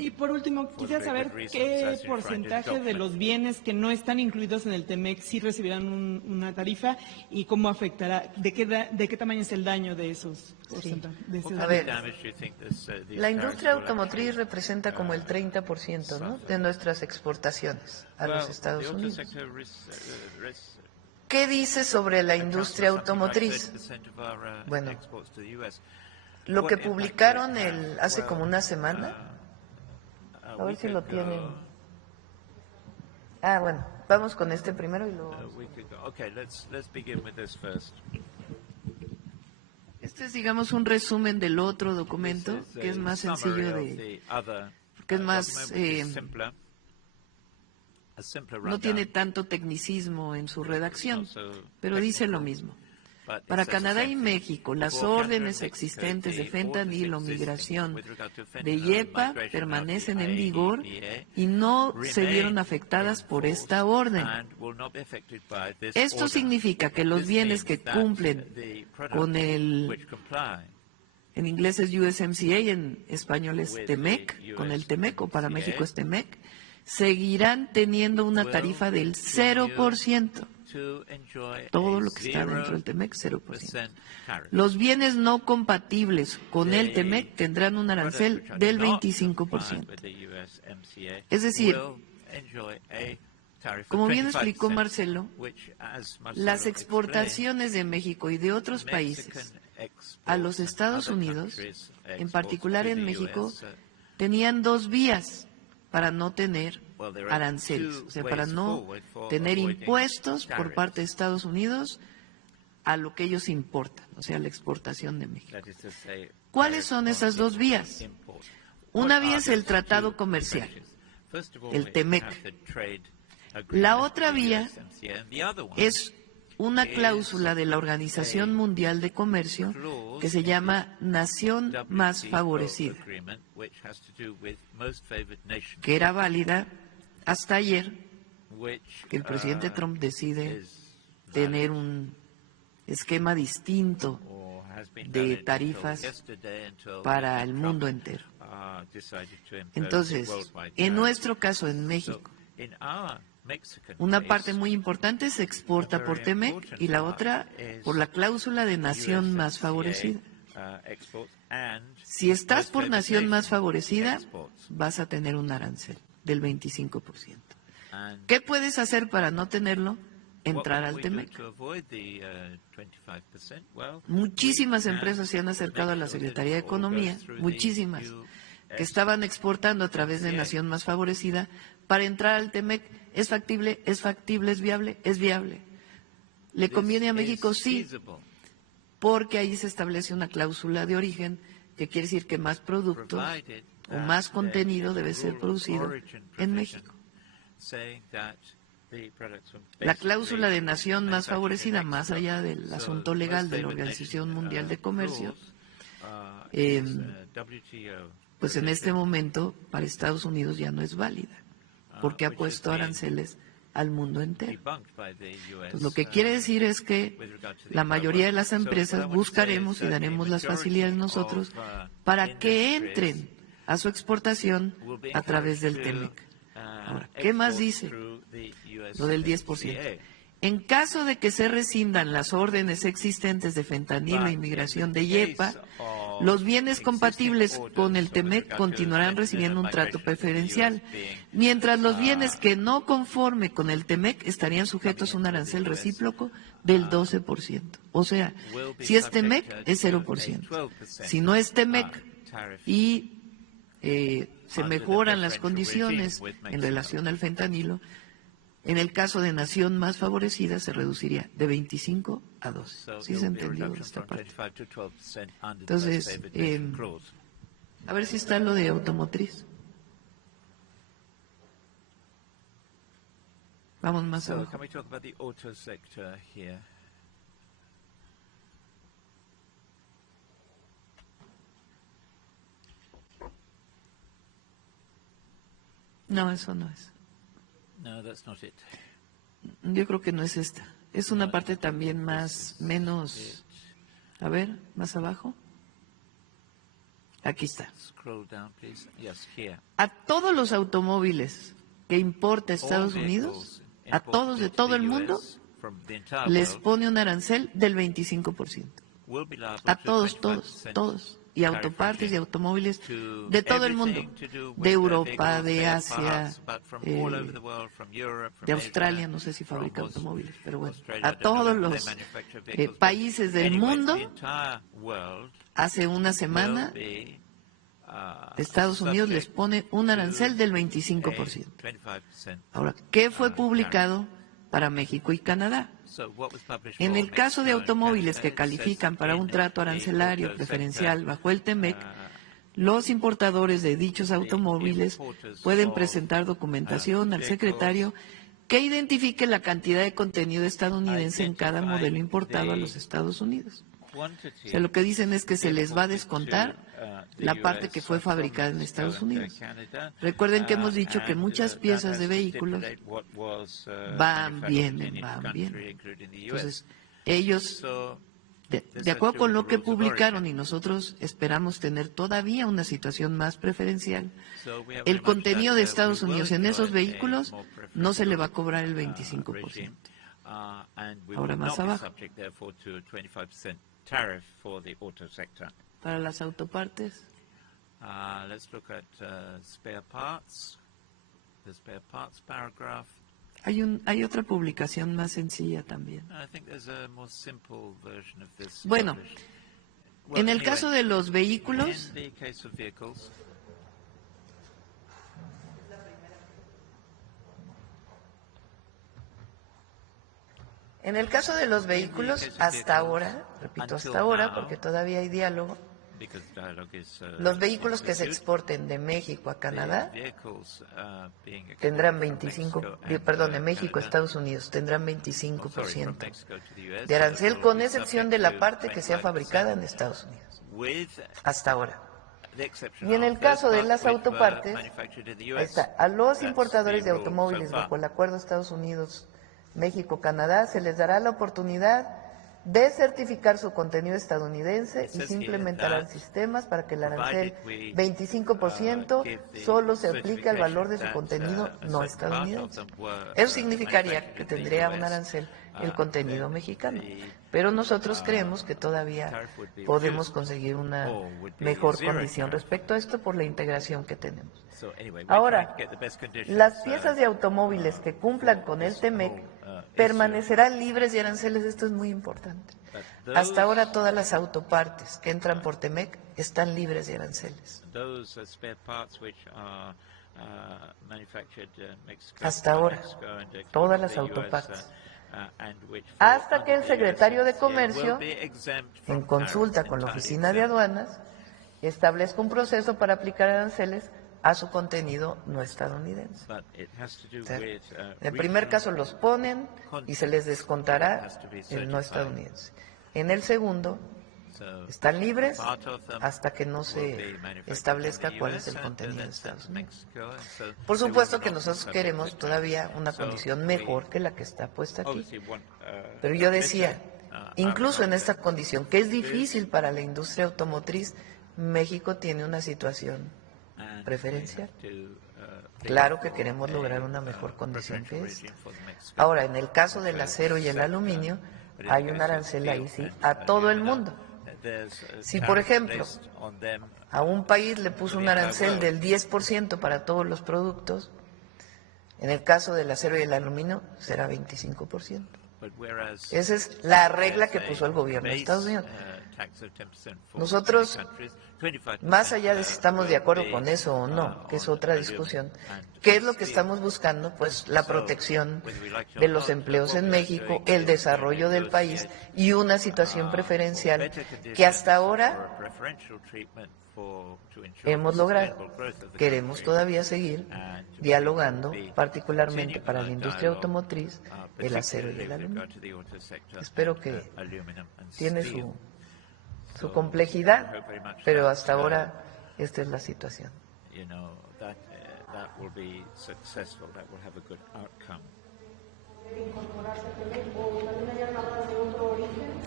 Y por último, quisiera saber qué porcentaje de los bienes que no están incluidos en el TEMEC sí recibirán una tarifa y cómo afectará, de qué tamaño es el daño de esos porcentajes. A ver, la industria automotriz representa como el 30%, ¿no?, de nuestras exportaciones a los Estados Unidos. ¿Qué dice sobre la industria automotriz? Bueno, lo que publicaron hace como una semana. A ver si lo tienen. Bueno, vamos con este primero y luego. Este es, digamos, un resumen del otro documento, que es más sencillo porque es más, no tiene tanto tecnicismo en su redacción, pero dice lo mismo. Para Canadá y México, las órdenes existentes de fentanilo, migración de IEPA permanecen en vigor y no se vieron afectadas por esta orden. Esto significa que los bienes que cumplen con en inglés es USMCA, en español es TEMEC, con el TEMEC, o para México es TEMEC, seguirán teniendo una tarifa del 0%. Todo lo que está dentro del TEMEC, 0%. Los bienes no compatibles con el TEMEC tendrán un arancel del 25%. Es decir, como bien explicó Marcelo, las exportaciones de México y de otros países a los Estados Unidos, en particular en México, tenían dos vías para no tener aranceles, o sea, para no tener impuestos por parte de Estados Unidos a lo que ellos importan, o sea, la exportación de México. ¿Cuáles son esas dos vías? Una vía es el tratado comercial, el TEMEC. La otra vía es una cláusula de la Organización Mundial de Comercio que se llama Nación Más Favorecida, que era válida hasta ayer, que el presidente Trump decide tener un esquema distinto de tarifas para el mundo entero. Entonces, en nuestro caso, en México, una parte muy importante se exporta por TEMEC y la otra por la cláusula de nación más favorecida. Si estás por nación más favorecida, vas a tener un arancel del 25%. ¿Qué puedes hacer para no tenerlo? Entrar al TEMEC. Muchísimas empresas se han acercado a la Secretaría de Economía, muchísimas, que estaban exportando a través de nación más favorecida para entrar al TEMEC. ¿Es factible? ¿Es factible? ¿Es viable? Es viable. ¿Le conviene a México? Sí, porque ahí se establece una cláusula de origen, que quiere decir que más productos o más contenido debe ser producido en México. La cláusula de nación más favorecida, más allá del asunto legal de la Organización Mundial de Comercio, pues en este momento para Estados Unidos ya no es válida, porque ha puesto aranceles al mundo entero. Entonces, lo que quiere decir es que la mayoría de las empresas buscaremos y daremos las facilidades nosotros para que entren a su exportación a través del TEMEC. Ahora, ¿qué más dice? Lo del 10%. En caso de que se rescindan las órdenes existentes de fentanilo e inmigración de IEPA, los bienes compatibles con el TEMEC continuarán recibiendo un trato preferencial, mientras los bienes que no conforme con el TEMEC estarían sujetos a un arancel recíproco del 12%. O sea, si es TEMEC, es 0%. Si no es TEMEC y se mejoran las condiciones en relación al fentanilo, en el caso de nación más favorecida se reduciría de 25 a 12. ¿Sí se entendió esta parte? Entonces, a ver si está lo de automotriz. Vamos más abajo. No, eso no es. Yo creo que no es esta. Es una parte también menos. A ver, más abajo. Aquí está. A todos los automóviles que importa Estados Unidos, a todos de todo el mundo, les pone un arancel del 25%. A todos, todos. Y autopartes y automóviles de todo el mundo, de Europa, de Asia, de Australia, no sé si fabrica automóviles, pero bueno, a todos los países del mundo. Hace una semana Estados Unidos les pone un arancel del 25%. Ahora, ¿qué fue publicado para México y Canadá? En el caso de automóviles que califican para un trato arancelario preferencial bajo el TEMEC, los importadores de dichos automóviles pueden presentar documentación al secretario que identifique la cantidad de contenido estadounidense en cada modelo importado a los Estados Unidos. O sea, lo que dicen es que se les va a descontar la parte que fue fabricada en Estados Unidos. Recuerden que hemos dicho que muchas piezas de vehículos van bien. Entonces, ellos de acuerdo con lo que publicaron, y nosotros esperamos tener todavía una situación más preferencial, el contenido de Estados Unidos en esos vehículos no se le va a cobrar el 25%. Ahora más abajo. Para las autopartes. Let's look at spare parts. The spare parts paragraph. Hay otra publicación más sencilla también. Bueno, en el caso de los vehículos, hasta ahora, repito, hasta ahora, porque todavía hay diálogo, los vehículos que se exporten de México a Canadá tendrán de México a Estados Unidos tendrán 25% de arancel, con excepción de la parte que sea fabricada en Estados Unidos, hasta ahora. Y en el caso de las autopartes, a los importadores de automóviles bajo el acuerdo Estados Unidos, México, Canadá, se les dará la oportunidad de certificar su contenido estadounidense y se implementarán sistemas para que el arancel 25% solo se aplique al valor de su contenido no estadounidense. Eso significaría que tendría un arancel el contenido mexicano, pero nosotros creemos que todavía podemos conseguir una mejor condición respecto a esto por la integración que tenemos. Ahora, las piezas de automóviles que cumplan con el TEMEC permanecerán libres de aranceles. Esto es muy importante. Hasta ahora todas las autopartes que entran por TEMEC están libres de aranceles. Hasta ahora, todas las autopartes. Hasta que el secretario de Comercio, en consulta con la Oficina de Aduanas, establezca un proceso para aplicar aranceles a su contenido no estadounidense. O sea, en el primer caso los ponen y se les descontará el no estadounidense. En el segundo, están libres hasta que no se establezca cuál es el contenido de Estados Unidos. Por supuesto que nosotros queremos todavía una condición mejor que la que está puesta aquí. Pero yo decía, incluso en esta condición, que es difícil para la industria automotriz, México tiene una situación preferencial. Claro que queremos lograr una mejor condición que esta. Ahora, en el caso del acero y el aluminio, hay un arancel ahí, sí, a todo el mundo. Si, por ejemplo, a un país le puso un arancel del 10% para todos los productos, en el caso del acero y el aluminio será 25%. Esa es la regla que puso el gobierno de Estados Unidos. Nosotros, más allá de si estamos de acuerdo con eso o no, que es otra discusión, ¿qué es lo que estamos buscando? Pues la protección de los empleos en México, el desarrollo del país y una situación preferencial que hasta ahora hemos logrado. Queremos todavía seguir dialogando, particularmente para la industria automotriz, el acero y el aluminio. Espero que tiene su complejidad, pero hasta ahora esta es la situación.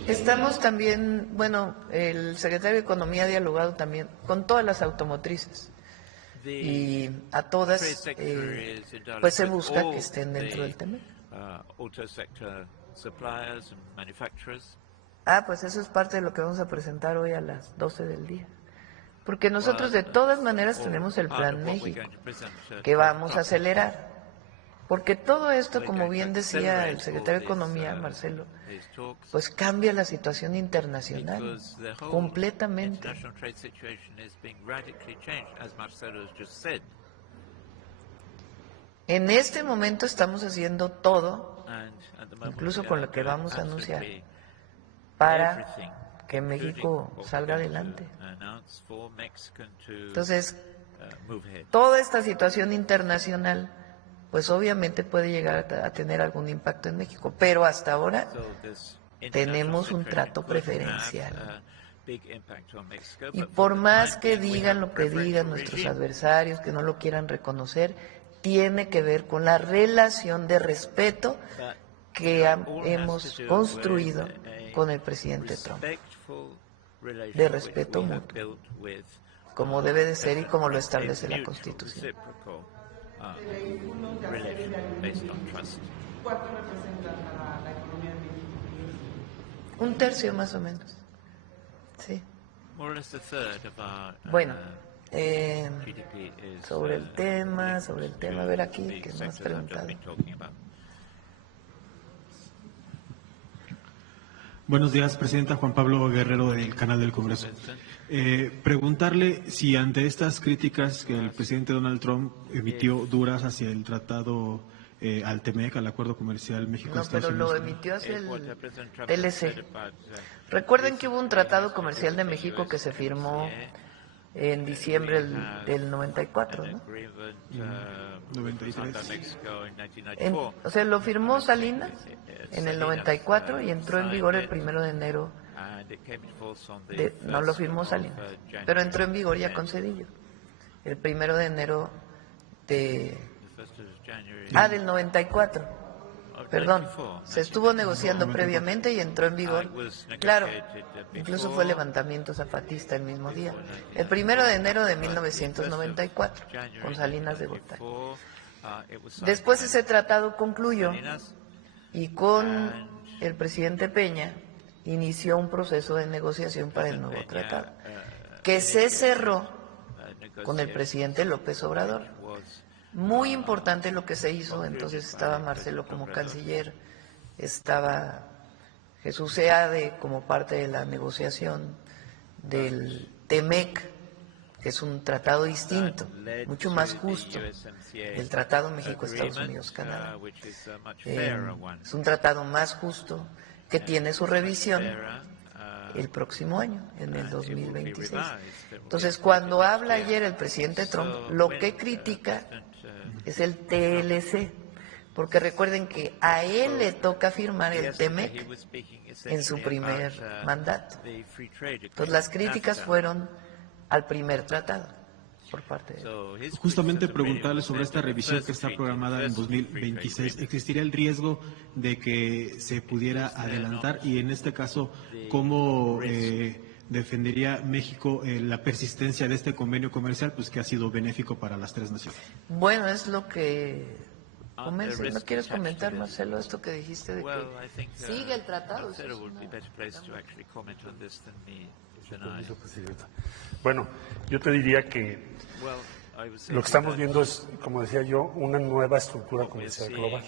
Estamos también, bueno, el secretario de Economía ha dialogado también con todas las automotrices y a todas pues se busca que estén dentro del tema. Pues eso es parte de lo que vamos a presentar hoy a las 12 del día. Porque nosotros de todas maneras tenemos el Plan México, que vamos a acelerar. Porque todo esto, como bien decía el secretario de Economía, Marcelo, pues cambia la situación internacional completamente. En este momento estamos haciendo todo, incluso con lo que vamos a anunciar, para que México salga adelante. Entonces, toda esta situación internacional, pues obviamente puede llegar a tener algún impacto en México, pero hasta ahora tenemos un trato preferencial. Y por más que digan lo que digan nuestros adversarios, que no lo quieran reconocer, tiene que ver con la relación de respeto que hemos construido con el presidente Trump, de respeto mutuo, como debe de ser y como lo establece la Constitución. ¿Cuánto representa para la economía de México? Un tercio más o menos. Sí. Bueno, sobre el tema, a ver aquí, que me has preguntado. Buenos días, Presidenta. Juan Pablo Guerrero, del Canal del Congreso. Preguntarle si ante estas críticas que el presidente Donald Trump emitió duras hacia el tratado al TEMEC, al Acuerdo Comercial México-Estados Unidos. No, pero lo emitió hacia el TLC. Recuerden que hubo un tratado comercial de México que se firmó en diciembre del 94, ¿no? 93. O sea, lo firmó Salinas en el 94 y entró en vigor el 1 de enero. No lo firmó Salinas, pero entró en vigor ya con Zedillo. El 1 de enero del 94. Perdón, se estuvo negociando previamente y entró en vigor. Claro, incluso fue levantamiento zapatista el mismo día. El 1 de enero de 1994, con Salinas de Gortari. Después ese tratado concluyó y con el presidente Peña inició un proceso de negociación para el nuevo tratado, que se cerró con el presidente López Obrador. Muy importante lo que se hizo, entonces estaba Marcelo como canciller, estaba Jesús Seade como parte de la negociación del TEMEC, que es un tratado distinto, mucho más justo, el Tratado México-Estados Unidos-Canadá. Es un tratado más justo que tiene su revisión el próximo año, en el 2026. Entonces, cuando habla ayer el presidente Trump, lo que critica es el TLC, porque recuerden que a él le toca firmar el TEMEC en su primer mandato. Entonces las críticas fueron al primer tratado por parte de él. Justamente preguntarle sobre esta revisión que está programada en 2026. ¿Existiría el riesgo de que se pudiera adelantar? Y en este caso, ¿cómo defendería México la persistencia de este convenio comercial, pues que ha sido benéfico para las tres naciones? Bueno, es lo que ¿no quieres comentar, Marcelo, esto que dijiste de que sigue el tratado? Bueno, yo te diría que lo que estamos viendo es, como decía yo, una nueva estructura comercial global.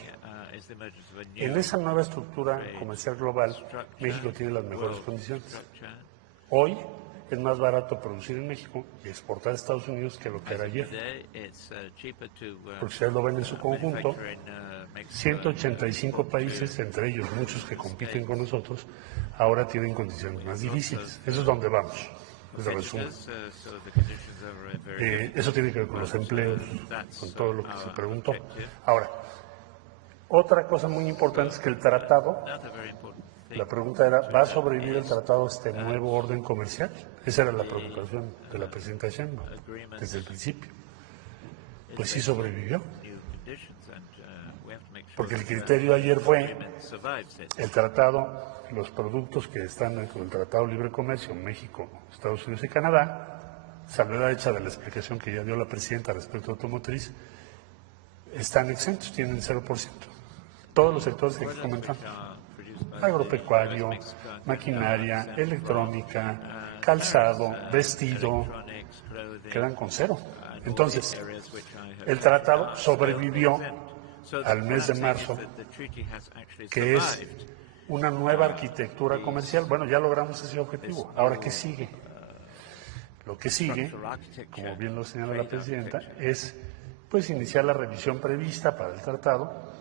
En esa nueva estructura comercial global, México tiene las mejores condiciones. Hoy es más barato producir en México y exportar a Estados Unidos que lo que era ayer. Porque ustedes lo ven en su conjunto, 185 países, entre ellos muchos que compiten con nosotros, ahora tienen condiciones más difíciles. Eso es donde vamos, desde resumen. Eso tiene que ver con los empleos, con todo lo que se preguntó. Ahora, otra cosa muy importante es que el tratado, la pregunta era, ¿va a sobrevivir el tratado a este nuevo orden comercial? Esa era la preocupación de la presidenta Sheinbaum desde el principio. Pues sí sobrevivió. Porque el criterio ayer fue el tratado, los productos que están dentro del Tratado de Libre Comercio, México, Estados Unidos y Canadá, salvedad hecha de la explicación que ya dio la presidenta respecto a automotriz, están exentos, tienen 0%. Todos los sectores que comentamos. Agropecuario, maquinaria, electrónica, calzado, vestido, quedan con 0. Entonces, el tratado sobrevivió al mes de marzo, que es una nueva arquitectura comercial. Bueno, ya logramos ese objetivo. Ahora, ¿qué sigue? Lo que sigue, como bien lo señala la presidenta, es pues iniciar la revisión prevista para el tratado.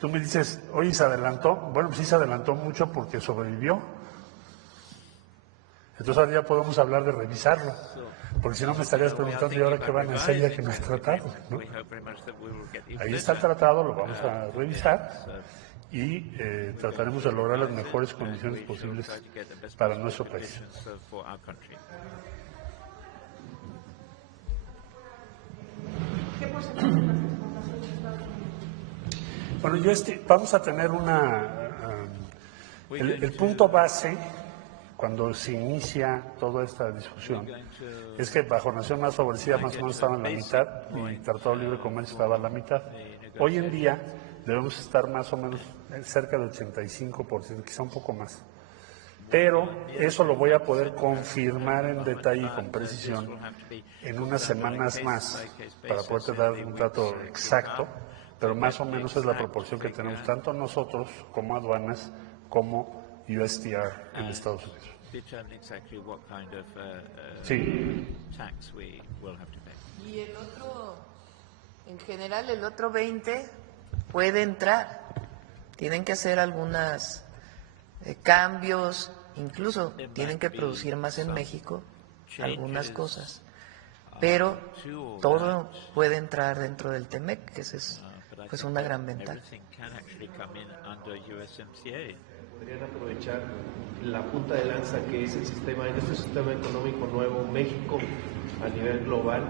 Tú me dices, oye, ¿se adelantó? Bueno, pues sí se adelantó mucho porque sobrevivió. Entonces ahora ya podemos hablar de revisarlo, porque si no me estarías preguntando, ¿y ahora qué van a hacer ya que no es tratado? ¿No? Ahí está el tratado, lo vamos a revisar y trataremos de lograr las mejores condiciones posibles para nuestro país. ¿Qué porcentaje de las exportaciones de Estados Unidos? Bueno, vamos a tener El punto base, cuando se inicia toda esta discusión, es que bajo Nación Más Favorecida más o menos estaba en la mitad y Tratado de Libre Comercio estaba a la mitad. Hoy en día debemos estar más o menos cerca del 85%, quizá un poco más. Pero eso lo voy a poder confirmar en detalle y con precisión en unas semanas más para poderte dar un dato exacto, pero más o menos es la proporción que tenemos tanto nosotros como aduanas como USTR en Estados Unidos. Sí. Y el otro, en general, el otro 20 puede entrar. Tienen que hacer algunos cambios, incluso tienen que producir más en México, algunas cosas. Pero todo puede entrar dentro del TEMEC, que esa es pues una gran ventaja. Podrían aprovechar la punta de lanza que es el sistema, en este sistema económico nuevo, México a nivel global,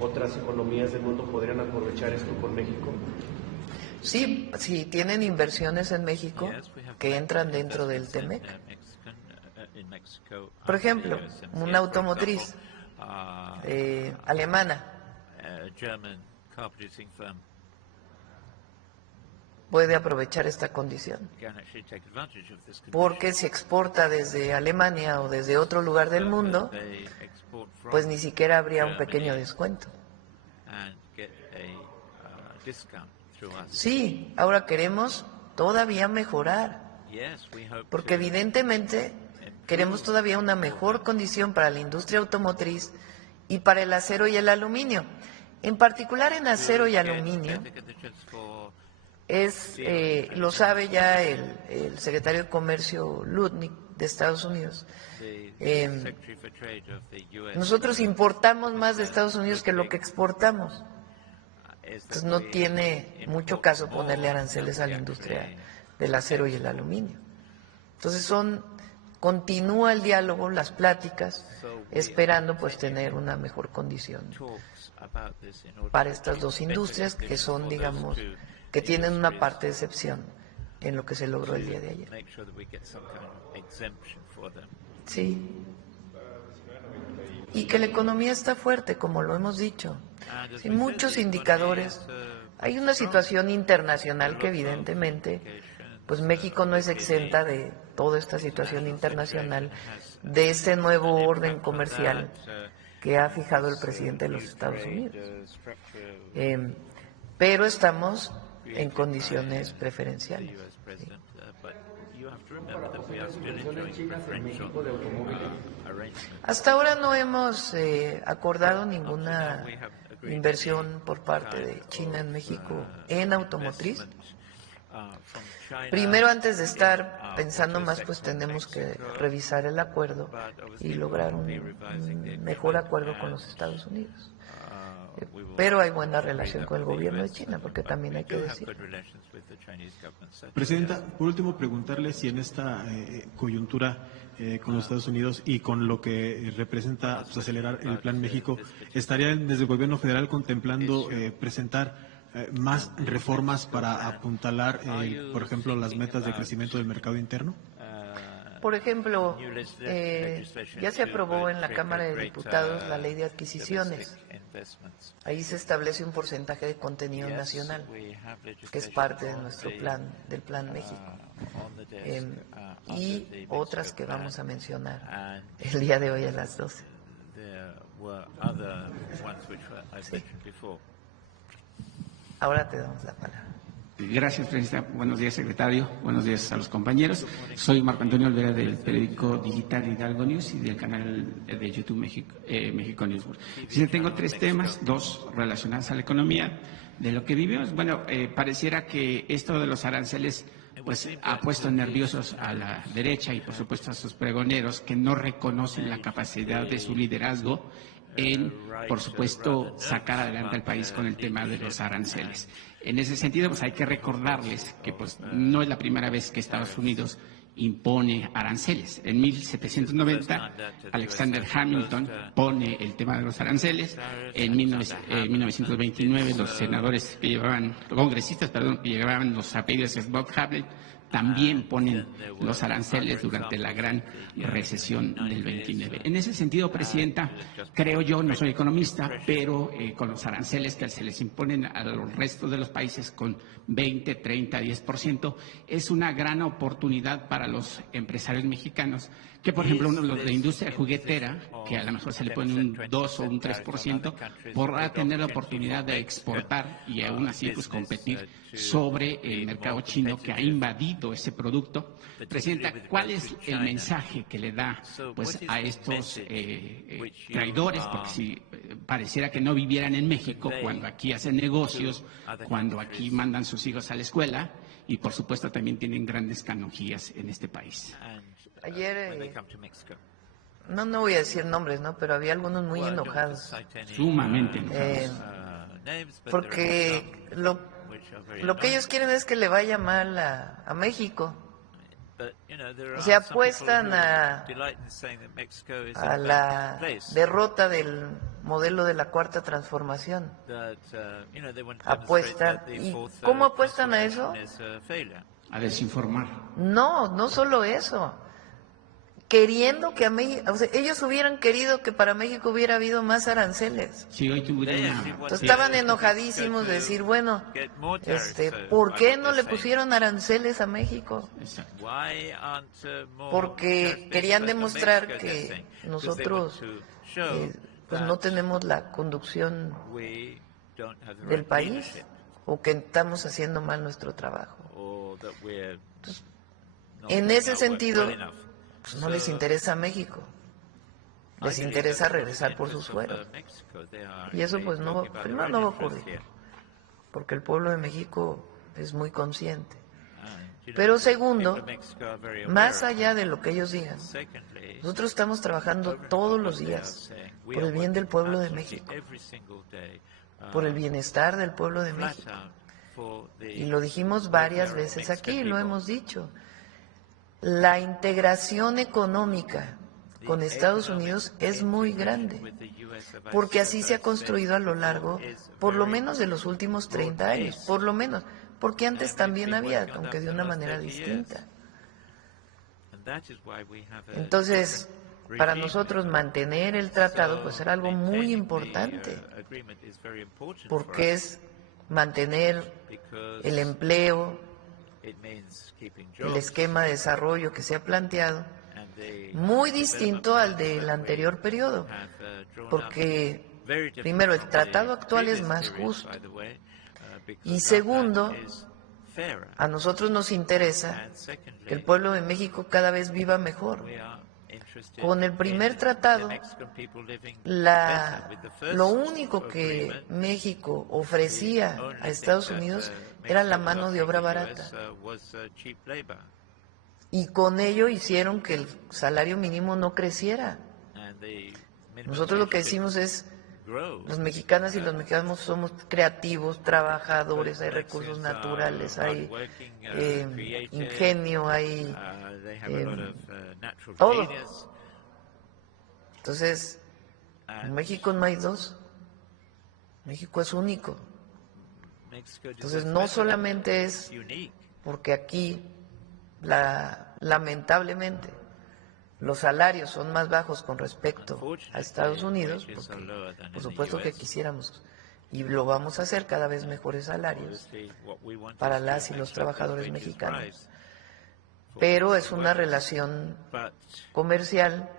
otras economías del mundo podrían aprovechar esto con México. Sí, sí, tienen inversiones en México que entran dentro del TEMEC. Por ejemplo, una automotriz alemana puede aprovechar esta condición, porque si exporta desde Alemania o desde otro lugar del mundo, pues ni siquiera habría un pequeño descuento. Sí, ahora queremos todavía mejorar, porque evidentemente queremos todavía una mejor condición para la industria automotriz y para el acero y el aluminio. En particular en acero y aluminio, lo sabe ya el secretario de Comercio Lutnick de Estados Unidos. Nosotros importamos más de Estados Unidos que lo que exportamos. Entonces no tiene mucho caso ponerle aranceles a la industria del acero y el aluminio. Entonces continúa el diálogo, las pláticas, esperando pues tener una mejor condición para estas dos industrias que son, digamos, que tienen una parte de excepción en lo que se logró el día de ayer. Sí. Y que la economía está fuerte, como lo hemos dicho. Hay muchos indicadores. Hay una situación internacional que evidentemente, pues México no es exenta de toda esta situación internacional, de este nuevo orden comercial que ha fijado el presidente de los Estados Unidos. Pero estamos en condiciones preferenciales. Sí. Hasta ahora no hemos acordado ninguna inversión por parte de China en México en automotriz. Primero, antes de estar pensando más, pues tenemos que revisar el acuerdo y lograr un mejor acuerdo con los Estados Unidos. Pero hay buena relación con el gobierno de China, porque también hay que decir. Presidenta, por último, preguntarle si en esta coyuntura con los Estados Unidos y con lo que representa pues, acelerar el Plan México, ¿estaría desde el gobierno federal contemplando presentar más reformas para apuntalar, por ejemplo, las metas de crecimiento del mercado interno? Por ejemplo, ya se aprobó en la Cámara de Diputados la Ley de Adquisiciones. Ahí se establece un porcentaje de contenido nacional, que es parte de nuestro plan, del Plan México. Y otras que vamos a mencionar el día de hoy a las 12. Sí. Ahora te damos la palabra. Gracias, Presidenta. Buenos días, secretario. Buenos días a los compañeros. Soy Marco Antonio Olvera del periódico digital Hidalgo News y del canal de YouTube México News. Tengo tres temas, dos relacionados a la economía. De lo que vivimos, bueno, pareciera que esto de los aranceles pues ha puesto nerviosos a la derecha y, por supuesto, a sus pregoneros que no reconocen la capacidad de su liderazgo en, por supuesto, sacar adelante al país con el tema de los aranceles. En ese sentido, pues hay que recordarles que pues no es la primera vez que Estados Unidos impone aranceles. En 1790, Alexander Hamilton pone el tema de los aranceles. En 1929, los senadores que llevaban, congresistas, que llevaban los apellidos de Bob Hable, también ponen los aranceles durante la gran recesión del 29. En ese sentido, Presidenta, creo yo, no soy economista, pero con los aranceles que se les imponen a los restos de los países con 20, 30, 10%, es una gran oportunidad para los empresarios mexicanos que, por ejemplo, uno de la industria juguetera, que a lo mejor se le pone un 2 o un 3%, podrá tener la oportunidad de exportar y aún así pues competir sobre el mercado chino que ha invadido ese producto. Presidenta, ¿cuál es el mensaje que le da pues a estos traidores? Porque si pareciera que no vivieran en México, cuando aquí hacen negocios, cuando aquí mandan sus hijos a la escuela y por supuesto también tienen grandes canonjías en este país. Ayer, no voy a decir nombres, ¿no? Pero había algunos muy enojados. Sumamente enojados. Porque lo que ellos quieren es que le vaya mal a México. Se apuestan a la derrota del modelo de la Cuarta Transformación. Apuestan. ¿Y cómo apuestan a eso? A desinformar. No solo eso. Queriendo que a México, o sea, ellos hubieran querido que para México hubiera habido más aranceles. Sí, hoy tuvieron Entonces, estaban enojadísimos de decir, bueno, ¿por qué no le pusieron aranceles a México? Porque querían demostrar que nosotros pues no tenemos la conducción del país o que estamos haciendo mal nuestro trabajo. Entonces, en ese sentido, pues no les interesa México, les interesa regresar por sus fueros. Y eso pues no va a ocurrir, porque el pueblo de México es muy consciente. Pero segundo, más allá de lo que ellos digan, nosotros estamos trabajando todos los días por el bien del pueblo de México, por el bienestar del pueblo de México. Y lo dijimos varias veces aquí, lo hemos dicho. La integración económica con Estados Unidos es muy grande, porque así se ha construido a lo largo, por lo menos de los últimos 30 años, por lo menos, porque antes también había, aunque de una manera distinta. Entonces, para nosotros mantener el tratado pues era algo muy importante, porque es mantener el empleo, el esquema de desarrollo que se ha planteado, muy distinto al del anterior periodo, porque primero el tratado actual es más justo y segundo, a nosotros nos interesa que el pueblo de México cada vez viva mejor. Con el primer tratado, lo único que México ofrecía a Estados Unidos era la mano de obra barata. Y con ello hicieron que el salario mínimo no creciera. Nosotros lo que decimos es, los mexicanas y los mexicanos somos creativos, trabajadores, hay recursos naturales, hay ingenio, hay todo. Entonces, en México no hay dos, México es único. Entonces, no solamente es porque aquí, lamentablemente, los salarios son más bajos con respecto a Estados Unidos, porque por supuesto que quisiéramos, y lo vamos a hacer, cada vez mejores salarios para las y los trabajadores mexicanos. Pero es una relación comercial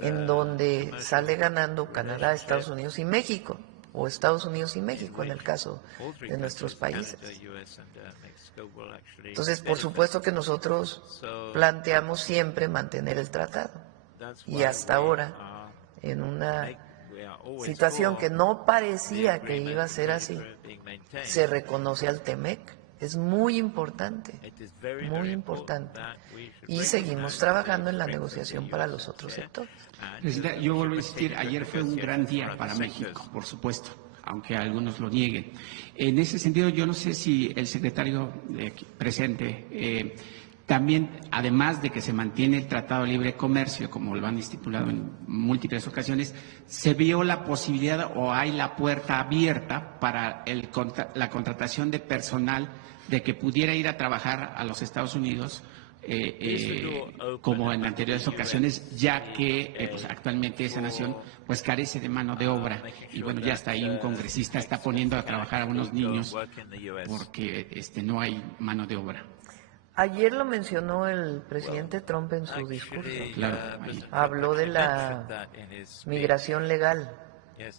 en donde sale ganando Canadá, Estados Unidos y México, o Estados Unidos y México en el caso de nuestros países. Entonces, por supuesto que nosotros planteamos siempre mantener el tratado. Y hasta ahora, en una situación que no parecía que iba a ser así, se reconoce al TEMEC. Es muy importante, y seguimos trabajando en la negociación para los otros sectores. Presidenta, yo vuelvo a insistir, ayer fue un gran día para México, por supuesto, aunque algunos lo nieguen. En ese sentido, yo no sé si el secretario presente también, además de que se mantiene el Tratado de Libre Comercio, como lo han estipulado en múltiples ocasiones, se vio la posibilidad o hay la puerta abierta para la contratación de personal de que pudiera ir a trabajar a los Estados Unidos como en anteriores ocasiones, ya que pues, actualmente esa nación pues carece de mano de obra y bueno, ya está ahí un congresista está poniendo a trabajar a unos niños porque no hay mano de obra. Ayer lo mencionó el presidente Trump en su discurso. Claro, habló de la migración legal,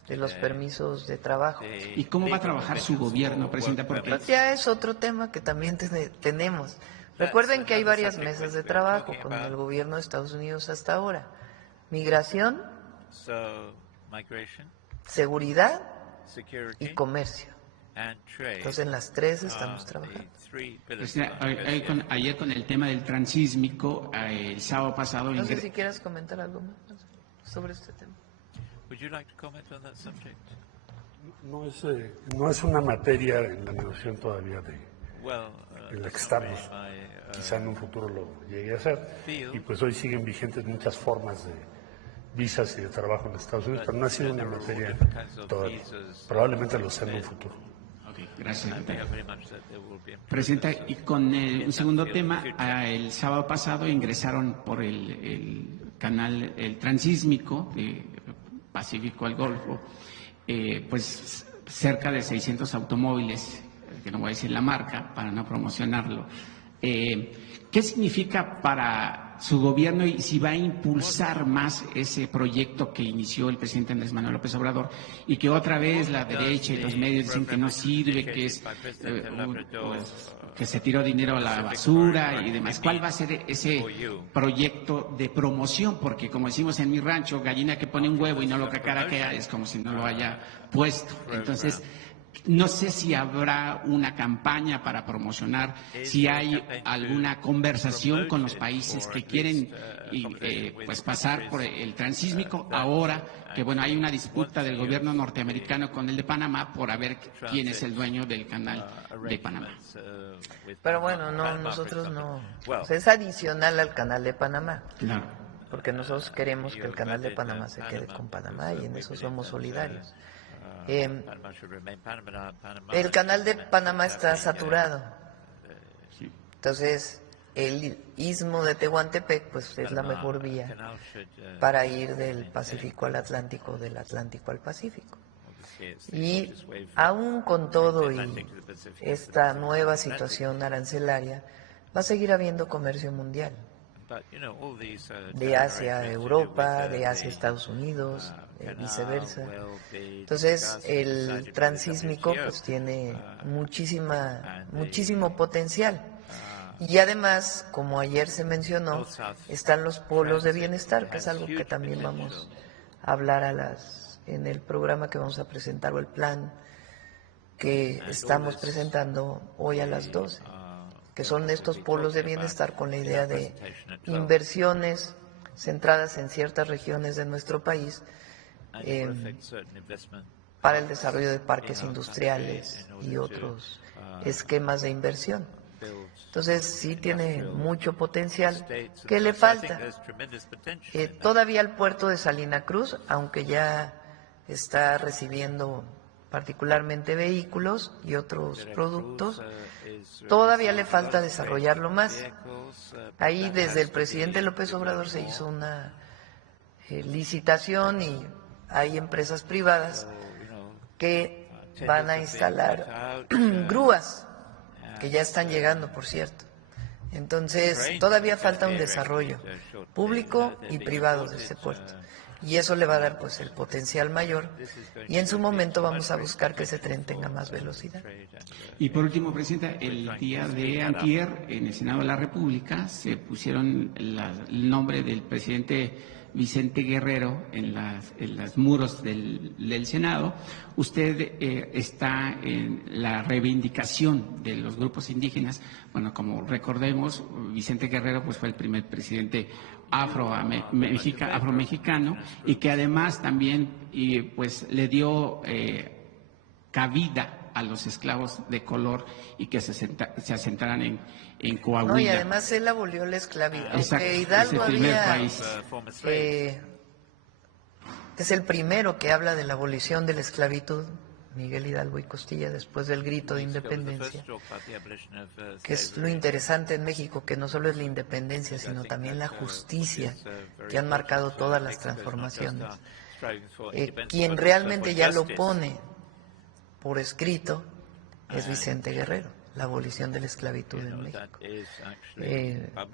de los permisos de trabajo. ¿Y cómo va a trabajar su gobierno, presidenta? Porque Pues ya es otro tema que también tenemos. Recuerden que hay varias mesas de trabajo con el gobierno de Estados Unidos hasta ahora. Migración, seguridad y comercio. Entonces en las tres estamos trabajando. Ayer con el tema del transísmico, el sábado pasado... No sé si quieras comentar algo más sobre este tema. No es una materia en la negociación todavía en la que estamos. Quizá en un futuro lo llegue a ser. Y pues hoy siguen vigentes muchas formas de visas y de trabajo en Estados Unidos, pero no ha sido una materia todavía. Probablemente lo sea en un futuro. Gracias, presidenta. Y con un segundo tema, el sábado pasado ingresaron por el canal, el transísmico de Pacífico al Golfo, pues cerca de 600 automóviles, que no voy a decir la marca para no promocionarlo. ¿Qué significa para su gobierno y si va a impulsar más ese proyecto que inició el presidente Andrés Manuel López Obrador y que otra vez la derecha y los medios dicen que no sirve, que es que se tiró dinero a la basura y demás? ¿Cuál va a ser ese proyecto de promoción? Porque como decimos en mi rancho, gallina que pone un huevo y no lo cacaraquea es como si no lo haya puesto. Entonces, no sé si habrá una campaña para promocionar, si hay alguna conversación con los países que quieren pues pasar por el transísmico ahora que bueno hay una disputa del gobierno norteamericano con el de Panamá por ver quién es el dueño del canal de Panamá. Pero bueno, nosotros no. O sea, es adicional al canal de Panamá. Claro. Porque nosotros queremos que el canal de Panamá se quede con Panamá y en eso somos solidarios. El canal de Panamá está saturado. Entonces, el istmo de Tehuantepec pues es la mejor vía para ir del Pacífico al Atlántico, del Atlántico al Pacífico. Y aún con todo y esta nueva situación arancelaria, va a seguir habiendo comercio mundial. De Asia a Europa, de Asia a Estados Unidos, viceversa. Entonces el transísmico pues tiene muchísimo potencial. Y además, como ayer se mencionó, están los polos de bienestar, que es algo que también vamos a hablar en el programa que vamos a presentar, o el plan que estamos presentando hoy a las 12. Que son estos polos de bienestar con la idea de inversiones centradas en ciertas regiones de nuestro país para el desarrollo de parques industriales y otros esquemas de inversión. Entonces sí tiene mucho potencial. ¿Qué le falta? Todavía el puerto de Salina Cruz, aunque ya está recibiendo particularmente vehículos y otros productos, todavía le falta desarrollarlo más. Ahí desde el presidente López Obrador se hizo una licitación y hay empresas privadas que van a instalar grúas, que ya están llegando, por cierto. Entonces, todavía falta un desarrollo público y privado de ese puerto. Y eso le va a dar pues el potencial mayor y en su momento vamos a buscar que ese tren tenga más velocidad. Y por último, presidenta, el día de antier en el Senado de la República se pusieron el nombre del presidente Vicente Guerrero en los muros del Senado. Usted está en la reivindicación de los grupos indígenas. Bueno, como recordemos, Vicente Guerrero pues fue el primer presidente afromexicano y que además también pues le dio cabida a los esclavos de color y que se asentaran en Coahuila. No, y además él abolió la esclavitud. Exacto, Hidalgo es el primer había, país. Es el primero que habla de la abolición de la esclavitud Miguel Hidalgo y Costilla después del grito de independencia, que es lo interesante en México, que no solo es la independencia, sino también la justicia, que han marcado todas las transformaciones. Quien realmente ya lo pone por escrito es Vicente Guerrero, la abolición de la esclavitud en México.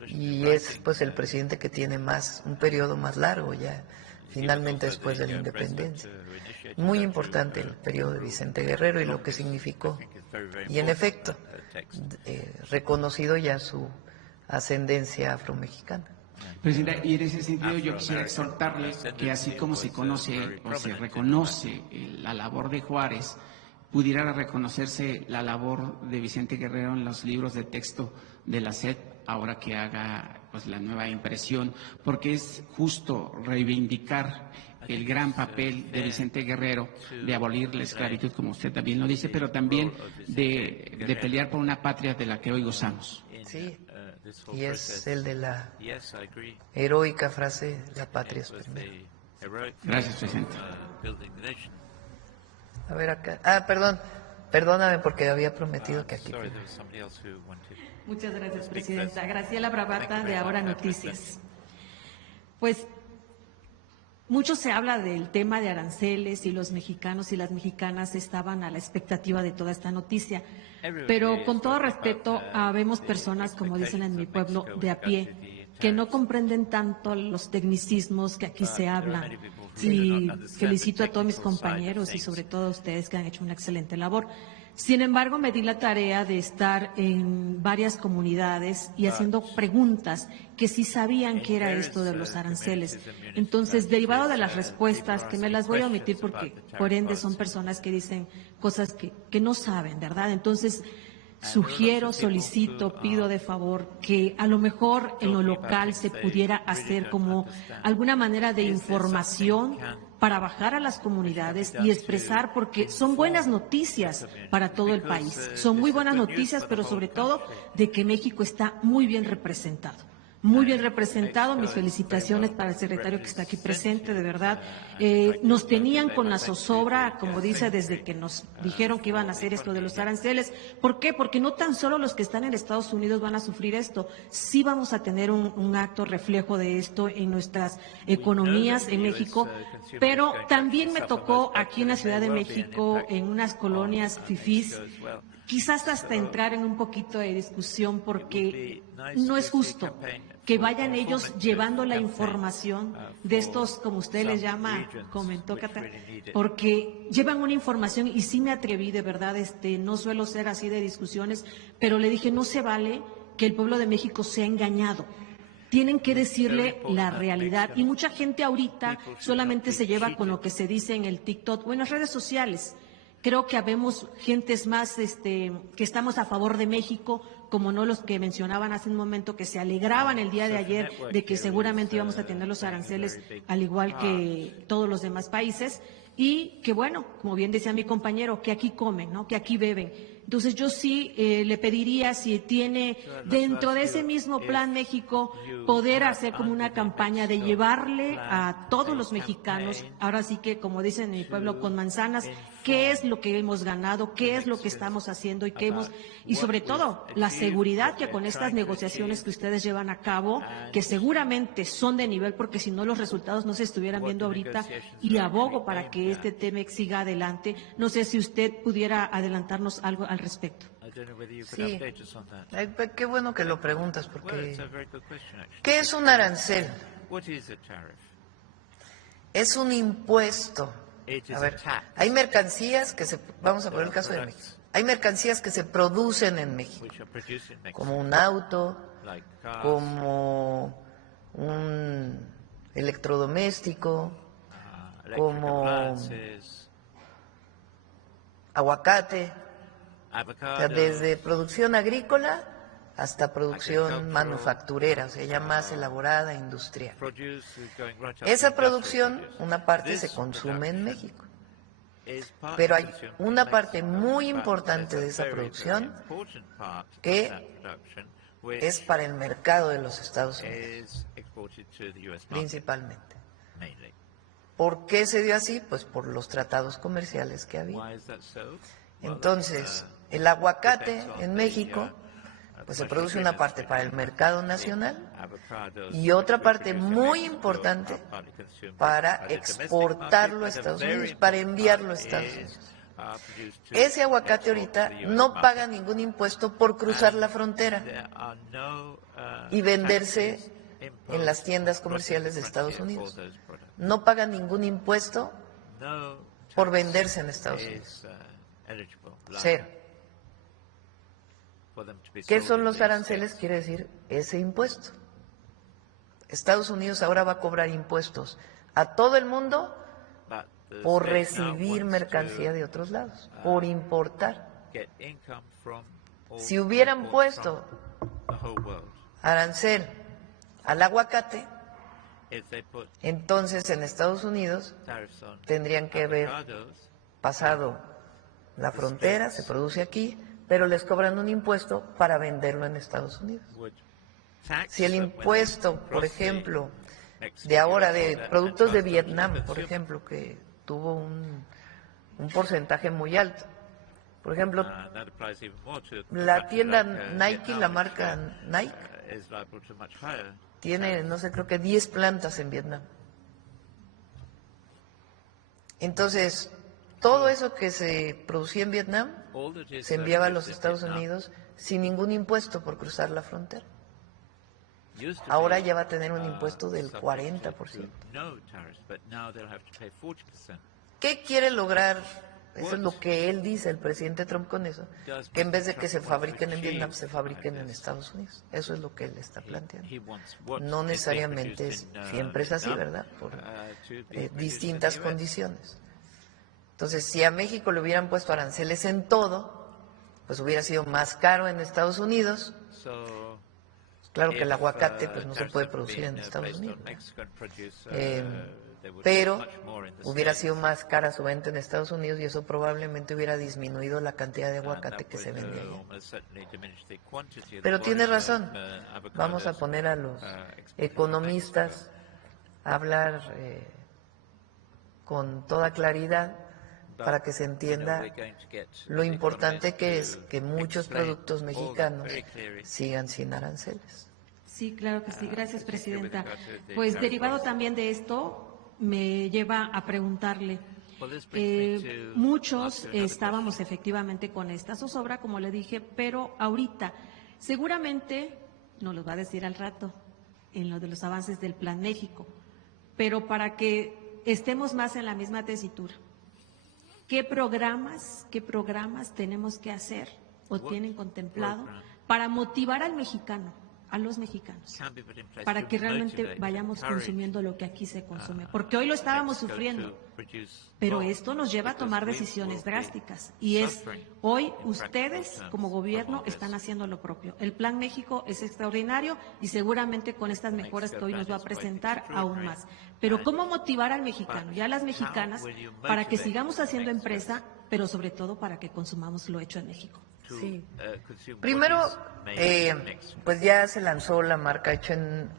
Y es pues el presidente que tiene un periodo más largo ya, finalmente después de la independencia. Muy importante el periodo de Vicente Guerrero y lo que significó. Y en efecto, reconocido ya su ascendencia afromexicana. Presidenta, y en ese sentido yo quisiera exhortarle que así como se conoce o se reconoce la labor de Juárez, pudiera reconocerse la labor de Vicente Guerrero en los libros de texto de la SED, ahora que haga pues la nueva impresión, porque es justo reivindicar el gran papel de Vicente Guerrero de abolir la esclavitud, como usted también lo dice, pero también de pelear por una patria de la que hoy gozamos. Sí, y es el de la heroica frase, la patria es primero. Gracias, presidente. A ver acá. Perdóname porque había prometido que aquí. Muchas gracias, presidenta. Graciela Bravata, de Ahora Noticias. Pues mucho se habla del tema de aranceles y los mexicanos y las mexicanas estaban a la expectativa de toda esta noticia. Pero con todo respeto, habemos personas, como dicen en mi pueblo, de a pie, que no comprenden tanto los tecnicismos que aquí se hablan. Y felicito a todos mis compañeros y sobre todo a ustedes que han hecho una excelente labor. Sin embargo, me di la tarea de estar en varias comunidades y haciendo preguntas que sí sabían qué era esto de los aranceles. Entonces, derivado de las respuestas, que me las voy a omitir porque por ende son personas que dicen cosas que no saben, ¿verdad? Entonces, sugiero, solicito, pido de favor que a lo mejor en lo local se pudiera hacer como alguna manera de información para bajar a las comunidades y expresar, porque son buenas noticias para todo el país. Son muy buenas noticias, pero sobre todo de que México está muy bien representado. Muy bien representado, mis felicitaciones para el secretario que está aquí presente, de verdad. Nos tenían con la zozobra, como dice, desde que nos dijeron que iban a hacer esto de los aranceles. ¿Por qué? Porque no tan solo los que están en Estados Unidos van a sufrir esto, sí vamos a tener un acto reflejo de esto en nuestras economías en México, pero también me tocó aquí en la Ciudad de México, en unas colonias fifís, quizás hasta entrar en un poquito de discusión porque no es justo que vayan ellos llevando la información de estos, como usted les llama, comentó Cata, porque llevan una información y sí me atreví, de verdad, no suelo ser así de discusiones, pero le dije, no se vale que el pueblo de México sea engañado. Tienen que decirle la realidad y mucha gente ahorita solamente se lleva con lo que se dice en el TikTok o en las redes sociales. Creo que habemos gentes más que estamos a favor de México, como no los que mencionaban hace un momento, que se alegraban el día de ayer de que seguramente íbamos a tener los aranceles al igual que todos los demás países y que bueno, como bien decía mi compañero, que aquí comen, ¿no? Que aquí beben. Entonces yo sí le pediría, si tiene dentro de ese mismo Plan México, poder hacer como una campaña de llevarle a todos los mexicanos, ahora sí que como dicen en mi pueblo, con manzanas, qué es lo que hemos ganado, qué es lo que estamos haciendo y sobre todo la seguridad que con estas negociaciones que ustedes llevan a cabo, que seguramente son de nivel, porque si no los resultados no se estuvieran viendo ahorita, y abogo para que este tema siga adelante. No sé si usted pudiera adelantarnos algo al respecto. Sí, qué bueno que lo preguntas, porque ¿qué es un arancel? Es un impuesto. A ver, hay mercancías que vamos a poner el caso de México. Hay mercancías que se producen en México, como un auto, como un electrodoméstico, como aguacate, o sea, desde producción agrícola hasta producción manufacturera, o sea, ya más elaborada, industrial. Esa producción, una parte se consume en México, pero hay una parte muy importante de esa producción que es para el mercado de los Estados Unidos, principalmente. ¿Por qué se dio así? Pues por los tratados comerciales que había. Entonces, el aguacate en México, pues se produce una parte para el mercado nacional y otra parte muy importante para exportarlo a Estados Unidos, para enviarlo a Estados Unidos. Ese aguacate ahorita no paga ningún impuesto por cruzar la frontera y venderse en las tiendas comerciales de Estados Unidos. No paga ningún impuesto por venderse en Estados Unidos. Cero. ¿Qué son los aranceles? Quiere decir ese impuesto. Estados Unidos ahora va a cobrar impuestos a todo el mundo por recibir mercancía de otros lados, por importar. Si hubieran puesto arancel al aguacate, entonces en Estados Unidos tendrían que haber pasado la frontera, se produce aquí, pero les cobran un impuesto para venderlo en Estados Unidos. Si el impuesto, por ejemplo, de ahora de productos de Vietnam, por ejemplo, que tuvo un porcentaje muy alto. Por ejemplo, la tienda Nike, la marca Nike, tiene, no sé, creo que 10 plantas en Vietnam. Entonces, todo eso que se producía en Vietnam se enviaba a los Estados Unidos sin ningún impuesto por cruzar la frontera. Ahora ya va a tener un impuesto del 40%. ¿Qué quiere lograr? Eso es lo que él dice, el presidente Trump, con eso, que en vez de que se fabriquen en Vietnam, se fabriquen en Estados Unidos. Eso es lo que él está planteando. No necesariamente siempre es así, ¿verdad? Por distintas condiciones. Entonces, si a México le hubieran puesto aranceles en todo, pues hubiera sido más caro en Estados Unidos. Claro que el aguacate pues no se puede producir en Estados Unidos, pero hubiera sido más cara su venta en Estados Unidos y eso probablemente hubiera disminuido la cantidad de aguacate que se vende allá. Pero tiene razón, vamos a poner a los economistas a hablar con toda claridad para que se entienda lo importante que es que muchos productos mexicanos sigan sin aranceles. Sí, claro que sí. Gracias, Presidenta. Pues derivado también de esto, me lleva a preguntarle, muchos estábamos efectivamente con esta zozobra, como le dije, pero ahorita seguramente nos lo va a decir al rato en lo de los avances del Plan México, pero para que estemos más en la misma tesitura, ¿qué programas tenemos que hacer o tienen contemplado para motivar al mexicano, a los mexicanos, para que realmente vayamos consumiendo lo que aquí se consume? Porque hoy lo estábamos sufriendo, pero esto nos lleva a tomar decisiones drásticas y hoy ustedes como gobierno están haciendo lo propio. El Plan México es extraordinario y seguramente con estas mejoras que hoy nos va a presentar aún más. Pero ¿cómo motivar al mexicano y a las mexicanas para que sigamos haciendo empresa, pero sobre todo para que consumamos lo hecho en México? Sí. Primero, pues ya se lanzó la marca Hecho en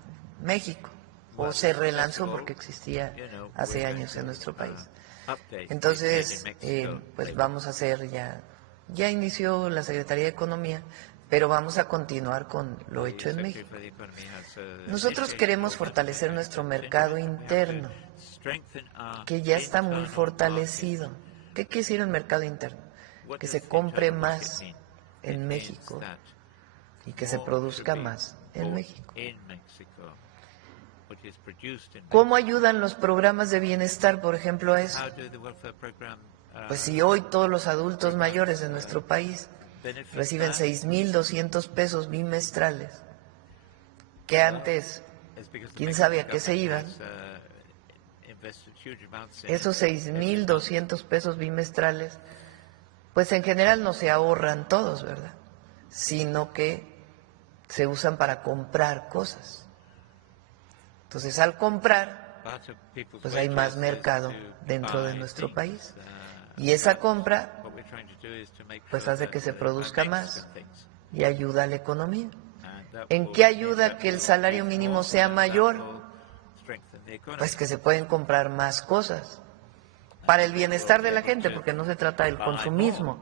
México, o se relanzó porque existía hace años en nuestro país. Entonces, pues vamos a hacer ya inició la Secretaría de Economía, pero vamos a continuar con lo hecho en México. Nosotros queremos fortalecer nuestro mercado interno, que ya está muy fortalecido. ¿Qué quiere decir el mercado interno? Que se compre más en México y que se produzca más en México. ¿Cómo ayudan los programas de bienestar, por ejemplo, a eso? Pues si hoy todos los adultos mayores de nuestro país reciben 6,200 pesos bimestrales, que antes, quién sabe a qué se iban, esos 6,200 pesos bimestrales, pues en general no se ahorran todos, ¿verdad? Sino que se usan para comprar cosas. Entonces, al comprar, pues hay más mercado dentro de nuestro país. Y esa compra, pues hace que se produzca más y ayuda a la economía. ¿En qué ayuda que el salario mínimo sea mayor? pues que se pueden comprar más cosas para el bienestar de la gente, porque no se trata del consumismo,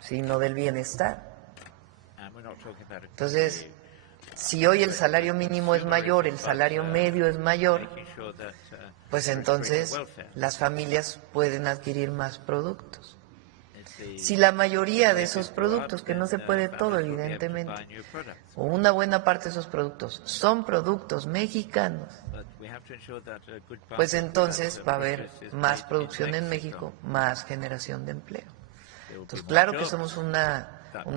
sino del bienestar. Entonces, si hoy el salario mínimo es mayor, el salario medio es mayor, pues entonces las familias pueden adquirir más productos. Si la mayoría de esos productos, que no se puede todo evidentemente, o una buena parte de esos productos son productos mexicanos, pues entonces va a haber más producción en México, más generación de empleo. Entonces, claro que somos un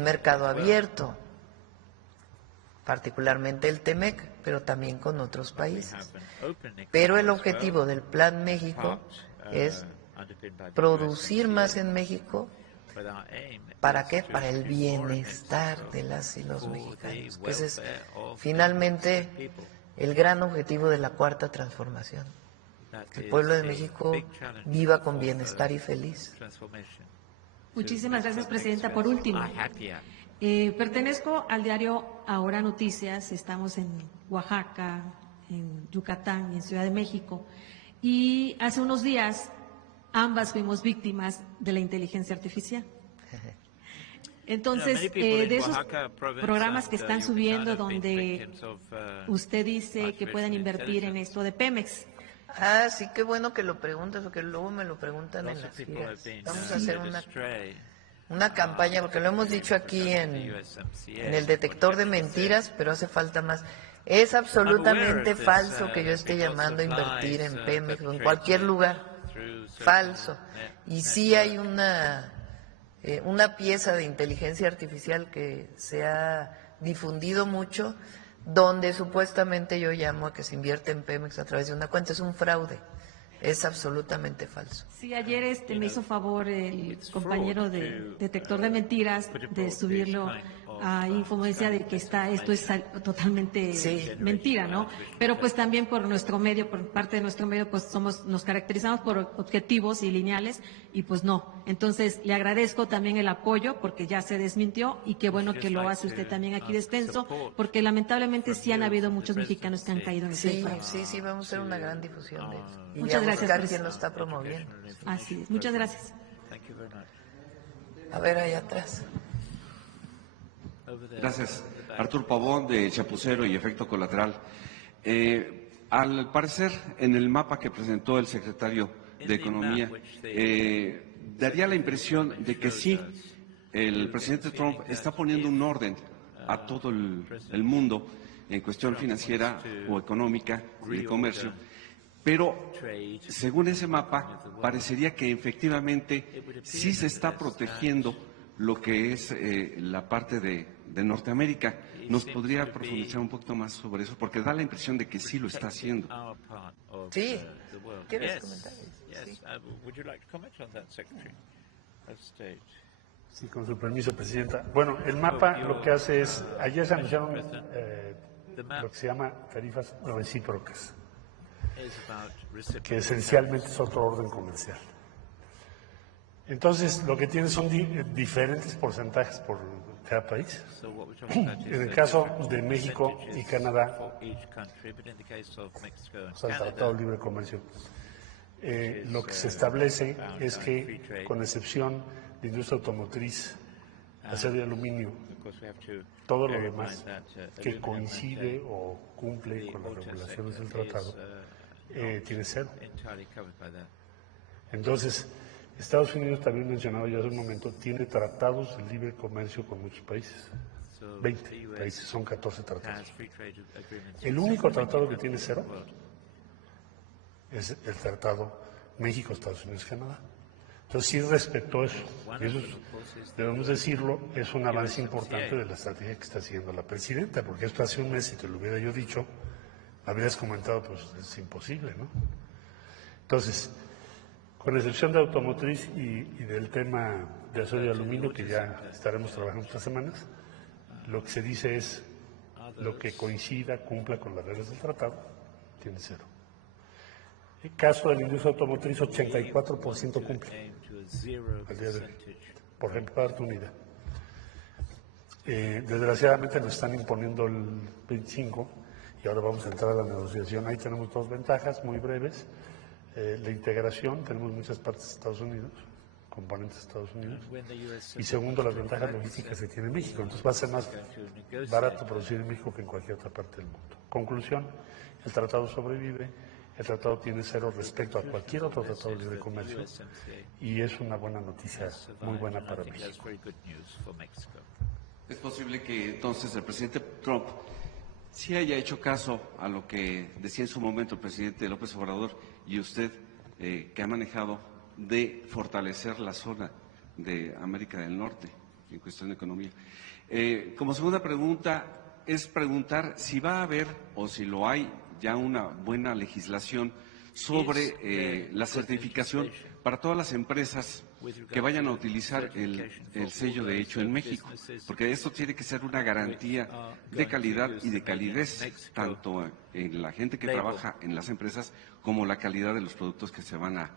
mercado abierto, particularmente el TEMEC, pero también con otros países. Pero el objetivo del Plan México es producir más en México. ¿Para qué? Para el bienestar de las y los mexicanos. Ese es finalmente el gran objetivo de la Cuarta Transformación. Que el pueblo de México viva con bienestar y feliz. Muchísimas gracias, Presidenta. Por último, pertenezco al diario Ahora Noticias. Estamos en Oaxaca, en Yucatán y en Ciudad de México. Y hace unos días ambas fuimos víctimas de la inteligencia artificial. Entonces, de esos programas que están subiendo donde usted dice que pueden invertir en esto de Pemex. Ah, sí, qué bueno que lo preguntas, porque luego me lo preguntan en las giras. Vamos a hacer una campaña, porque lo hemos dicho aquí en el detector de mentiras, pero hace falta más. Es absolutamente falso que yo esté llamando a invertir en Pemex o en cualquier lugar. Falso. Y sí hay una pieza de inteligencia artificial que se ha difundido mucho, donde supuestamente yo llamo a que se invierte en Pemex a través de una cuenta. Es un fraude. Es absolutamente falso. Sí, ayer me hizo favor el compañero de detector de mentiras de subirlo a Infomedia de que esto es totalmente mentira, ¿no? Pero pues también por nuestro medio, por parte de nuestro medio, pues nos caracterizamos por objetivos y lineales y pues no. Entonces le agradezco también el apoyo porque ya se desmintió y qué bueno que lo hace usted también aquí de extenso, porque lamentablemente sí han habido muchos mexicanos que han caído en ese fraude. Sí, vamos a hacer una gran difusión de eso. Y muchas gracias, buscar quién lo está promoviendo. Así es, muchas gracias. A ver, ahí atrás. Gracias. Artur Pavón, de Chapucero y Efecto Colateral. Al parecer, en el mapa que presentó el secretario de Economía, daría la impresión de que sí, el presidente Trump está poniendo un orden a todo el mundo en cuestión financiera o económica y de comercio, pero según ese mapa, parecería que efectivamente sí se está protegiendo lo que es la parte de Norteamérica. ¿Nos podría profundizar un poquito más sobre eso? Porque da la impresión de que sí lo está haciendo. Sí. ¿Quieres comentar? Sí, con su permiso, Presidenta. Bueno, el mapa lo que hace es, ayer se anunciaron lo que se llama tarifas recíprocas, que esencialmente es otro orden comercial. Entonces, lo que tiene son diferentes porcentajes por cada país. En el caso de México y Canadá, o sea, el Tratado de Libre Comercio, lo que se establece es que, con excepción de industria automotriz, acero y aluminio, todo lo demás que coincide o cumple con las regulaciones del tratado, tiene cero. Entonces, Estados Unidos, también mencionado ya hace un momento, tiene tratados de libre comercio con muchos países. 20 países, son 14 tratados. El único tratado que tiene cero es el tratado México, Estados Unidos, Canadá. Entonces sí respetó eso. Y eso, debemos decirlo, es un avance importante de la estrategia que está siguiendo la presidenta, porque esto hace un mes, si te lo hubiera yo dicho, habrías comentado, pues es imposible, ¿no? Entonces, con excepción de automotriz y del tema de acero y aluminio, que ya estaremos trabajando estas semanas, lo que se dice es lo que coincida, cumpla con las reglas del tratado, tiene cero. El caso de la industria automotriz, 84% cumple al día de hoy. Por ejemplo, para darte una idea. Desgraciadamente nos están imponiendo el 25%, y ahora vamos a entrar a la negociación. Ahí tenemos dos ventajas muy breves. La integración, tenemos muchas partes de Estados Unidos, componentes de Estados Unidos, y segundo, las ventajas logísticas que tiene México. Entonces va a ser más barato producir en México que en cualquier otra parte del mundo. Conclusión, el tratado sobrevive, el tratado tiene cero respecto a cualquier otro tratado de libre comercio y es una buena noticia, muy buena para México. Es posible que entonces el presidente Trump sí haya hecho caso a lo que decía en su momento el presidente López Obrador y usted, que ha manejado, de fortalecer la zona de América del Norte en cuestión de economía. Como segunda pregunta, es preguntar si va a haber o si lo hay ya una buena legislación sobre la certificación para todas las empresas que vayan a utilizar el sello de hecho en México, porque esto tiene que ser una garantía de calidad y de calidez, tanto en la gente que trabaja en las empresas como la calidad de los productos que se van a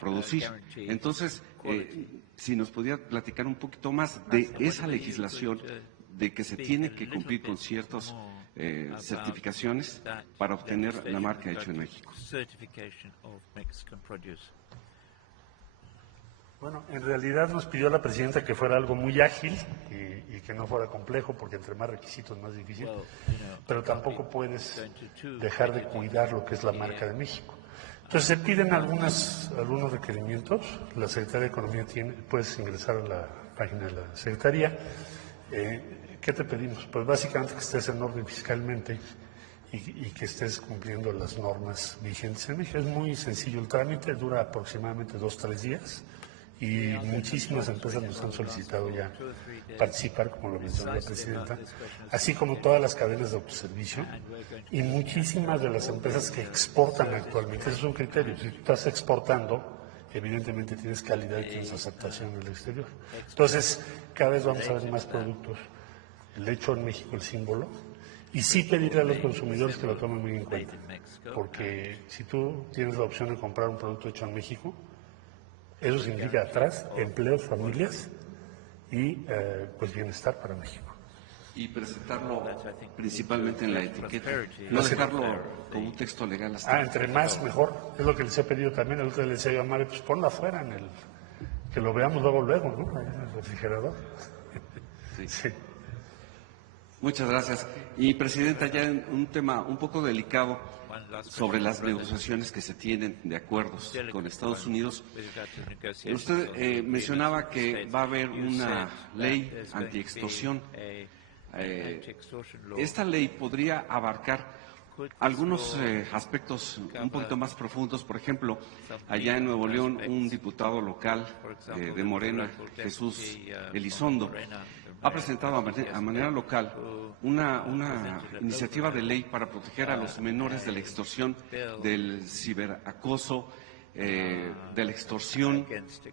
producir. Entonces, si nos pudiera platicar un poquito más de esa legislación, de que se tiene que cumplir con ciertas certificaciones para obtener la marca hecho en México. Bueno, en realidad nos pidió la presidenta que fuera algo muy ágil y que no fuera complejo, porque entre más requisitos más difícil, pero tampoco puedes dejar de cuidar lo que es la marca de México. Entonces se piden algunos requerimientos. La Secretaría de Economía puedes ingresar a la página de la Secretaría. ¿Qué te pedimos? Pues básicamente que estés en orden fiscalmente y que estés cumpliendo las normas vigentes en México. Es muy sencillo el trámite, dura aproximadamente 2-3 días y muchísimas empresas nos han solicitado ya participar, como lo mencionó la presidenta, así como todas las cadenas de autoservicio y muchísimas de las empresas que exportan actualmente. Ese es un criterio. Si tú estás exportando, evidentemente tienes calidad y tienes aceptación en el exterior. Entonces, cada vez vamos a ver más productos. El hecho en México, el símbolo, y sí pedirle a los consumidores que lo tomen muy en cuenta, porque si tú tienes la opción de comprar un producto hecho en México, eso significa atrás empleos, familias y pues bienestar para México. Y presentarlo principalmente en la etiqueta, no dejarlo con un texto legal hasta. Entre más mejor, es lo que les he pedido también. El otro día les decía yo a Mario, pues ponlo afuera, que lo veamos luego, ¿no? Ahí en el refrigerador. Sí. Muchas gracias. Y, Presidenta, ya en un tema un poco delicado sobre las negociaciones que se tienen de acuerdos con Estados Unidos. Usted mencionaba que va a haber una ley antiextorsión. Esta ley podría abarcar algunos aspectos un poquito más profundos. Por ejemplo, allá en Nuevo León, un diputado local de Morena, Jesús Elizondo, ha presentado a manera local una iniciativa de ley para proteger a los menores de la extorsión, del ciberacoso, de la extorsión.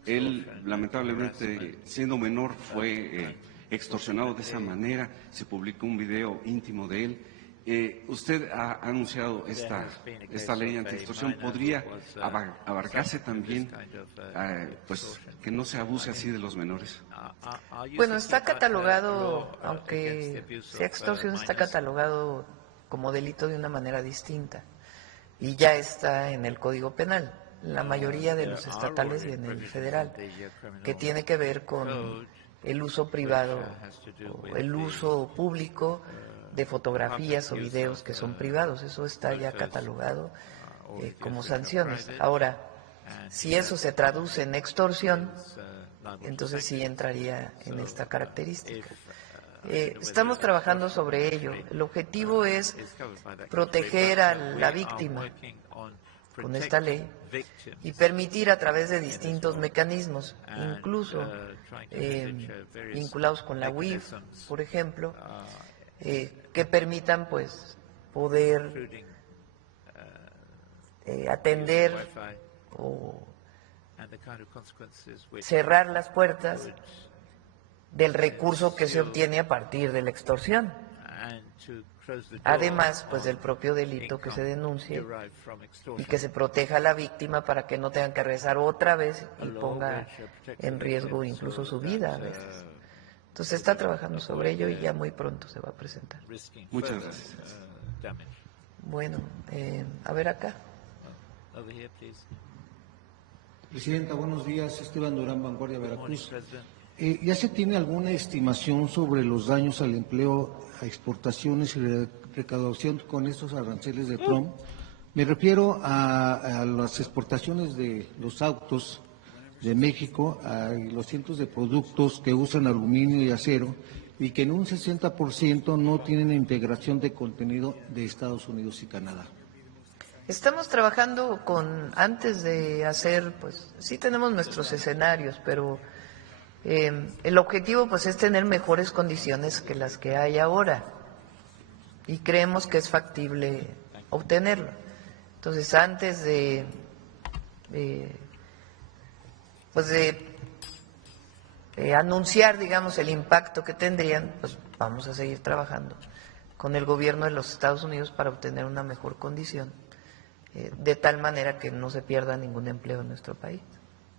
Él, lamentablemente, siendo menor, fue extorsionado de esa manera. Se publicó un video íntimo de él. Usted ha anunciado esta ley anti-extorsión. ¿Podría abarcarse también, pues, que no se abuse así de los menores? Bueno, está catalogado, aunque sea extorsión, está catalogado como delito de una manera distinta y ya está en el Código Penal, la mayoría de los estatales y en el federal, que tiene que ver con el uso privado o el uso público de fotografías o videos que son privados. Eso está ya catalogado como sanciones. Ahora, si eso se traduce en extorsión, entonces sí entraría en esta característica. Estamos trabajando sobre ello. El objetivo es proteger a la víctima con esta ley y permitir a través de distintos mecanismos, incluso vinculados con la UIF, por ejemplo, que permitan pues poder atender o cerrar las puertas del recurso que se obtiene a partir de la extorsión. Además, pues del propio delito que se denuncie y que se proteja a la víctima para que no tengan que regresar otra vez y ponga en riesgo incluso su vida a veces. Entonces está trabajando sobre ello y ya muy pronto se va a presentar. Muchas gracias. Bueno, a ver acá. Over here, please. Presidenta, buenos días. Esteban Durán, Vanguardia, Veracruz. ¿Ya se tiene alguna estimación sobre los daños al empleo, a exportaciones y recaudación con estos aranceles de Trump? Me refiero a las exportaciones de los autos de México, a los cientos de productos que usan aluminio y acero y que en un 60% no tienen integración de contenido de Estados Unidos y Canadá. Estamos trabajando antes de hacer, pues sí tenemos nuestros escenarios, pero el objetivo pues es tener mejores condiciones que las que hay ahora y creemos que es factible obtenerlo. Entonces, antes de anunciar, digamos, el impacto que tendrían, pues vamos a seguir trabajando con el gobierno de los Estados Unidos para obtener una mejor condición, de tal manera que no se pierda ningún empleo en nuestro país.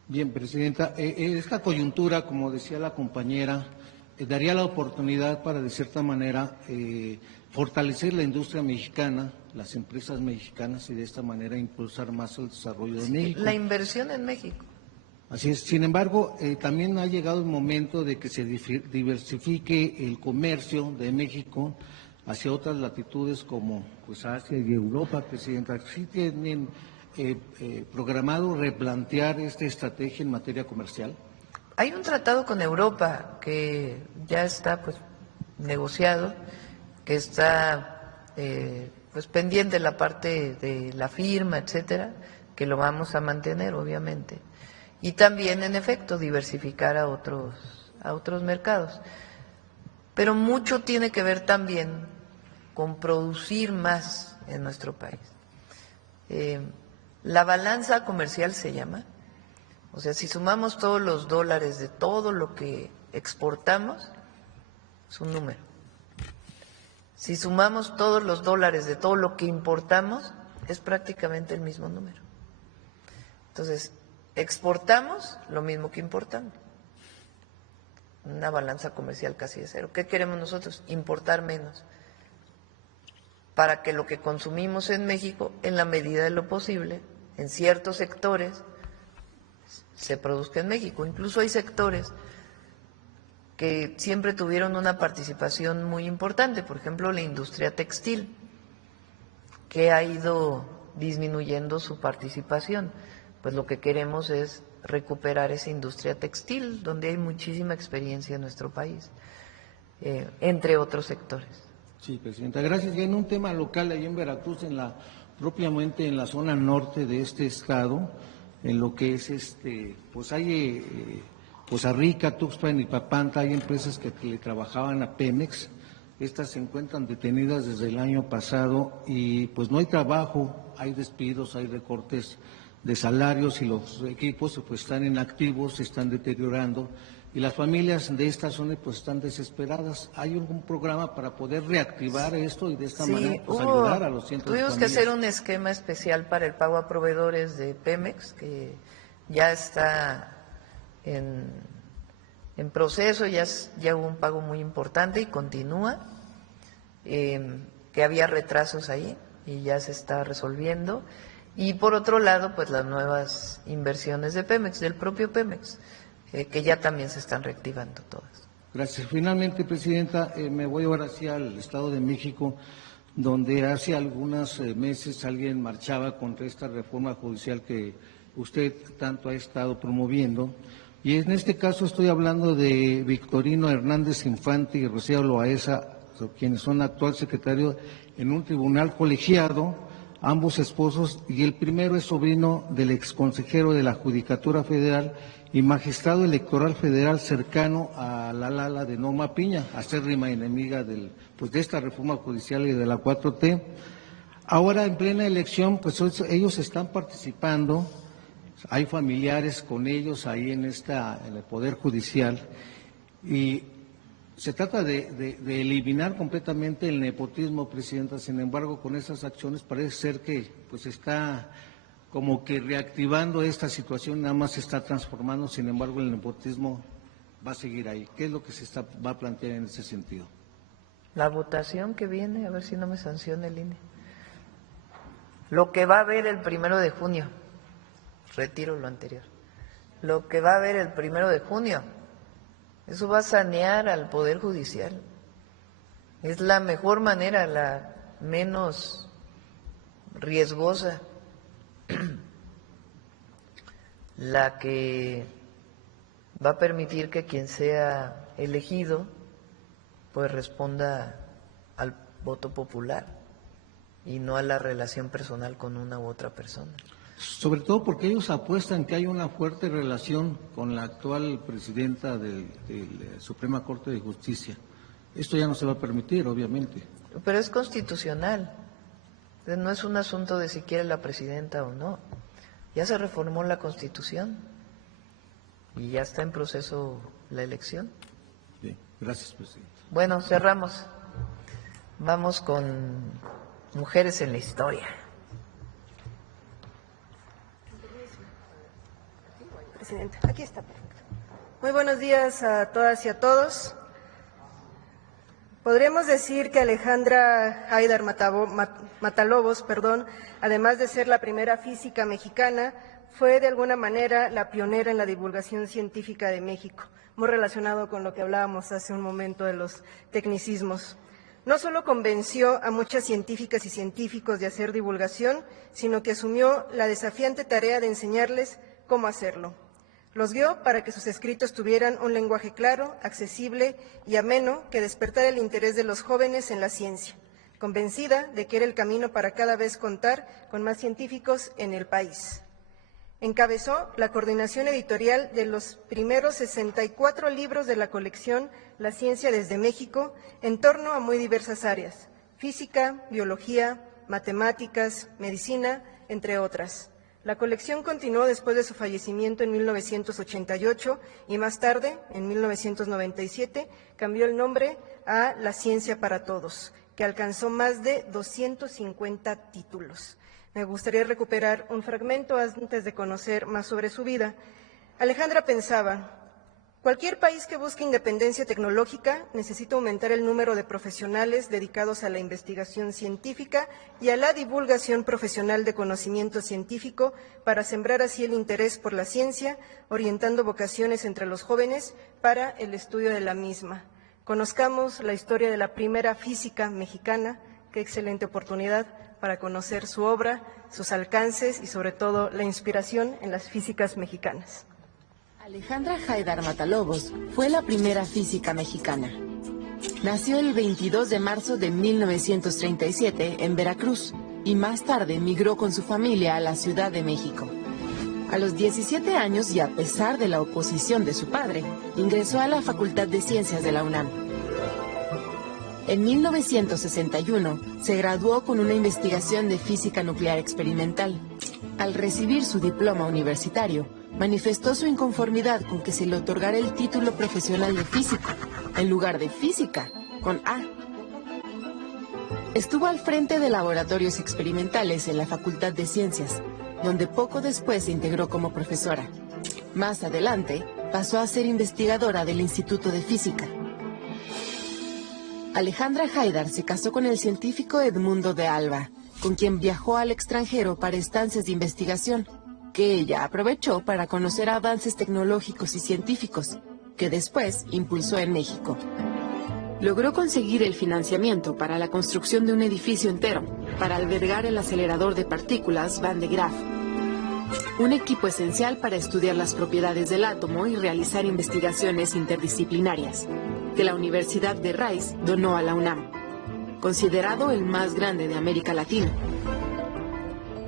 Bien, Presidenta, esta coyuntura, como decía la compañera, daría la oportunidad para, de cierta manera, fortalecer la industria mexicana, las empresas mexicanas y de esta manera impulsar más el desarrollo de México. La inversión en México. Así es. Sin embargo, también ha llegado el momento de que se diversifique el comercio de México hacia otras latitudes como pues Asia y Europa, Presidenta. ¿Sí tienen programado replantear esta estrategia en materia comercial? Hay un tratado con Europa que ya está pues negociado, que está pues pendiente la parte de la firma, etcétera, que lo vamos a mantener obviamente, y también en efecto diversificar a otros mercados, pero mucho tiene que ver también con producir más en nuestro país. La balanza comercial se llama, o sea, si sumamos todos los dólares de todo lo que exportamos, es un número. Si sumamos todos los dólares de todo lo que importamos, es prácticamente el mismo número. Entonces, exportamos lo mismo que importamos. Una balanza comercial casi de cero. ¿Qué queremos nosotros? Importar menos, para que lo que consumimos en México, en la medida de lo posible, en ciertos sectores, se produzca en México. Incluso hay sectores que siempre tuvieron una participación muy importante, por ejemplo, la industria textil, que ha ido disminuyendo su participación. Pues lo que queremos es recuperar esa industria textil, donde hay muchísima experiencia en nuestro país, entre otros sectores. Sí, Presidenta, gracias. Y en un tema local, ahí en Veracruz, propiamente en la zona norte de este estado, en lo que es pues hay Poza Rica, Tuxpan y Papantla, hay empresas que le trabajaban a Pemex. Estas se encuentran detenidas desde el año pasado y pues no hay trabajo, hay despidos, hay recortes de salarios y los equipos pues están inactivos, se están deteriorando y las familias de esta zona pues están desesperadas. ¿Hay algún programa para poder reactivar esto y de esta manera pues, ayudar a los cientos de familias? Tuvimos que hacer un esquema especial para el pago a proveedores de Pemex, que ya está en proceso, ya hubo un pago muy importante y continúa, que había retrasos ahí y ya se está resolviendo. Y por otro lado, pues las nuevas inversiones de Pemex, del propio Pemex, que ya también se están reactivando todas. Gracias. Finalmente, Presidenta, me voy ahora hacia el Estado de México, donde hace algunos meses alguien marchaba contra esta reforma judicial que usted tanto ha estado promoviendo. Y en este caso estoy hablando de Victorino Hernández Infante y Rocío Loaesa, quienes son actual secretario en un tribunal colegiado, ambos esposos, y el primero es sobrino del exconsejero de la Judicatura Federal y magistrado electoral federal cercano a la Lala de Norma Piña, acérrima enemiga de esta reforma judicial y de la 4T. Ahora en plena elección, pues ellos están participando, hay familiares con ellos ahí en el Poder Judicial y se trata de eliminar completamente el nepotismo, Presidenta. Sin embargo, con estas acciones parece ser que pues está como que reactivando esta situación, nada más se está transformando. Sin embargo, el nepotismo va a seguir ahí. ¿Qué es lo que va a plantear en ese sentido? La votación que viene, a ver si no me sanciona el INE. Lo que va a haber el 1 de junio, retiro lo anterior. Lo que va a haber el 1 de junio, eso va a sanear al Poder Judicial. Es la mejor manera, la menos riesgosa, la que va a permitir que quien sea elegido pues responda al voto popular y no a la relación personal con una u otra persona. Sobre todo porque ellos apuestan que hay una fuerte relación con la actual presidenta de la Suprema Corte de Justicia. Esto ya no se va a permitir, obviamente. Pero es constitucional. No es un asunto de si quiere la presidenta o no. Ya se reformó la Constitución y ya está en proceso la elección. Bien, gracias, presidente. Bueno, cerramos. Vamos con mujeres en la historia. Presidenta, aquí está. Muy buenos días a todas y a todos. Podríamos decir que Alejandra Haydar Matalobos, además de ser la primera física mexicana, fue de alguna manera la pionera en la divulgación científica de México, muy relacionado con lo que hablábamos hace un momento de los tecnicismos. No solo convenció a muchas científicas y científicos de hacer divulgación, sino que asumió la desafiante tarea de enseñarles cómo hacerlo. Los guió para que sus escritos tuvieran un lenguaje claro, accesible y ameno que despertara el interés de los jóvenes en la ciencia, convencida de que era el camino para cada vez contar con más científicos en el país. Encabezó la coordinación editorial de los primeros 64 libros de la colección La Ciencia desde México en torno a muy diversas áreas: física, biología, matemáticas, medicina, entre otras. La colección continuó después de su fallecimiento en 1988 y más tarde, en 1997, cambió el nombre a La Ciencia para Todos, que alcanzó más de 250 títulos. Me gustaría recuperar un fragmento antes de conocer más sobre su vida. Alejandra pensaba: cualquier país que busque independencia tecnológica necesita aumentar el número de profesionales dedicados a la investigación científica y a la divulgación profesional de conocimiento científico para sembrar así el interés por la ciencia, orientando vocaciones entre los jóvenes para el estudio de la misma. Conozcamos la historia de la primera física mexicana. Qué excelente oportunidad para conocer su obra, sus alcances y sobre todo la inspiración en las físicas mexicanas. Alejandra Haydar Matalobos fue la primera física mexicana. Nació el 22 de marzo de 1937 en Veracruz y más tarde migró con su familia a la Ciudad de México. A los 17 años y a pesar de la oposición de su padre, ingresó a la Facultad de Ciencias de la UNAM. En 1961 se graduó con una investigación de física nuclear experimental. Al recibir su diploma universitario, manifestó su inconformidad con que se le otorgara el título profesional de físico, en lugar de física, con A. Estuvo al frente de laboratorios experimentales en la Facultad de Ciencias, donde poco después se integró como profesora. Más adelante, pasó a ser investigadora del Instituto de Física. Alejandra Haydar se casó con el científico Edmundo de Alba, con quien viajó al extranjero para estancias de investigación, que ella aprovechó para conocer avances tecnológicos y científicos, que después impulsó en México. Logró conseguir el financiamiento para la construcción de un edificio entero, para albergar el acelerador de partículas Van de Graaff, un equipo esencial para estudiar las propiedades del átomo y realizar investigaciones interdisciplinarias, que la Universidad de Rice donó a la UNAM, considerado el más grande de América Latina.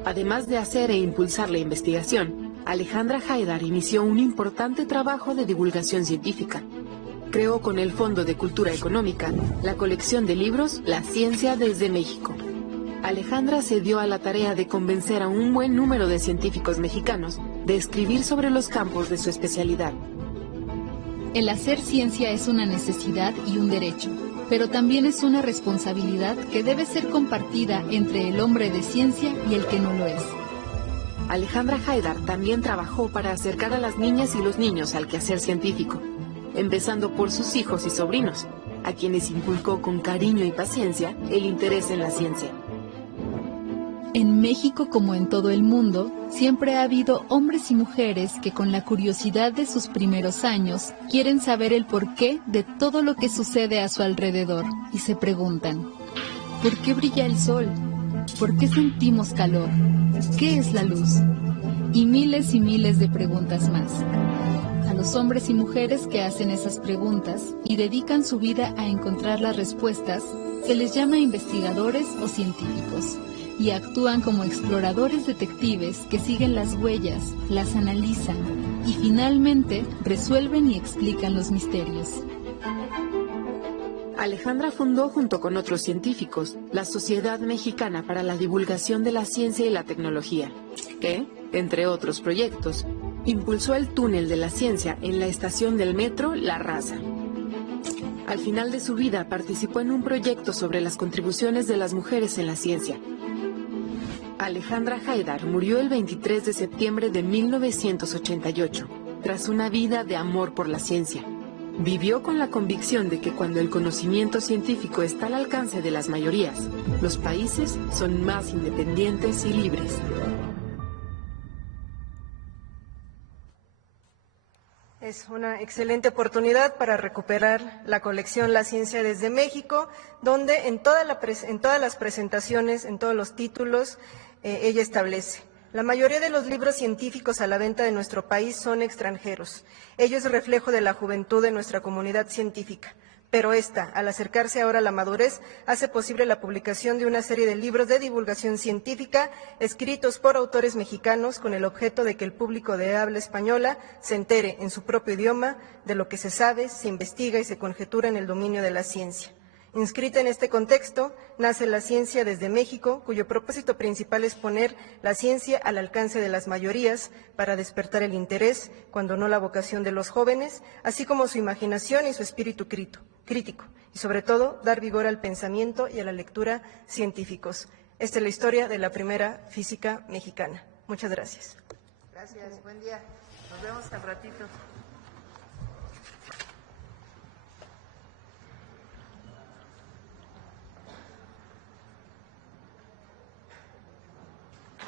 Además de hacer e impulsar la investigación, Alejandra Haydar inició un importante trabajo de divulgación científica. Creó con el Fondo de Cultura Económica la colección de libros La Ciencia desde México. Alejandra se dio a la tarea de convencer a un buen número de científicos mexicanos de escribir sobre los campos de su especialidad. El hacer ciencia es una necesidad y un derecho, pero también es una responsabilidad que debe ser compartida entre el hombre de ciencia y el que no lo es. Alejandra Haydar también trabajó para acercar a las niñas y los niños al quehacer científico, empezando por sus hijos y sobrinos, a quienes inculcó con cariño y paciencia el interés en la ciencia. En México, como en todo el mundo, siempre ha habido hombres y mujeres que con la curiosidad de sus primeros años quieren saber el porqué de todo lo que sucede a su alrededor y se preguntan, ¿por qué brilla el sol? ¿Por qué sentimos calor? ¿Qué es la luz? Y miles de preguntas más. A los hombres y mujeres que hacen esas preguntas y dedican su vida a encontrar las respuestas, se les llama investigadores o científicos, y actúan como exploradores detectives que siguen las huellas, las analizan y finalmente resuelven y explican los misterios. Alejandra fundó junto con otros científicos la Sociedad Mexicana para la Divulgación de la Ciencia y la Tecnología, que, entre otros proyectos, impulsó el túnel de la ciencia en la estación del metro La Raza. Al final de su vida participó en un proyecto sobre las contribuciones de las mujeres en la ciencia. Alejandra Haidar murió el 23 de septiembre de 1988, tras una vida de amor por la ciencia. Vivió con la convicción de que cuando el conocimiento científico está al alcance de las mayorías, los países son más independientes y libres. Es una excelente oportunidad para recuperar la colección La Ciencia desde México, donde en todas las presentaciones, en todos los títulos, ella establece: la mayoría de los libros científicos a la venta de nuestro país son extranjeros. Ello es reflejo de la juventud de nuestra comunidad científica. Pero esta, al acercarse ahora a la madurez, hace posible la publicación de una serie de libros de divulgación científica escritos por autores mexicanos con el objeto de que el público de habla española se entere en su propio idioma de lo que se sabe, se investiga y se conjetura en el dominio de la ciencia. Inscrita en este contexto, nace La Ciencia desde México, cuyo propósito principal es poner la ciencia al alcance de las mayorías para despertar el interés, cuando no la vocación de los jóvenes, así como su imaginación y su espíritu crítico, y sobre todo dar vigor al pensamiento y a la lectura científicos. Esta es la historia de la primera física mexicana. Muchas gracias. Gracias, buen día. Nos vemos al ratito.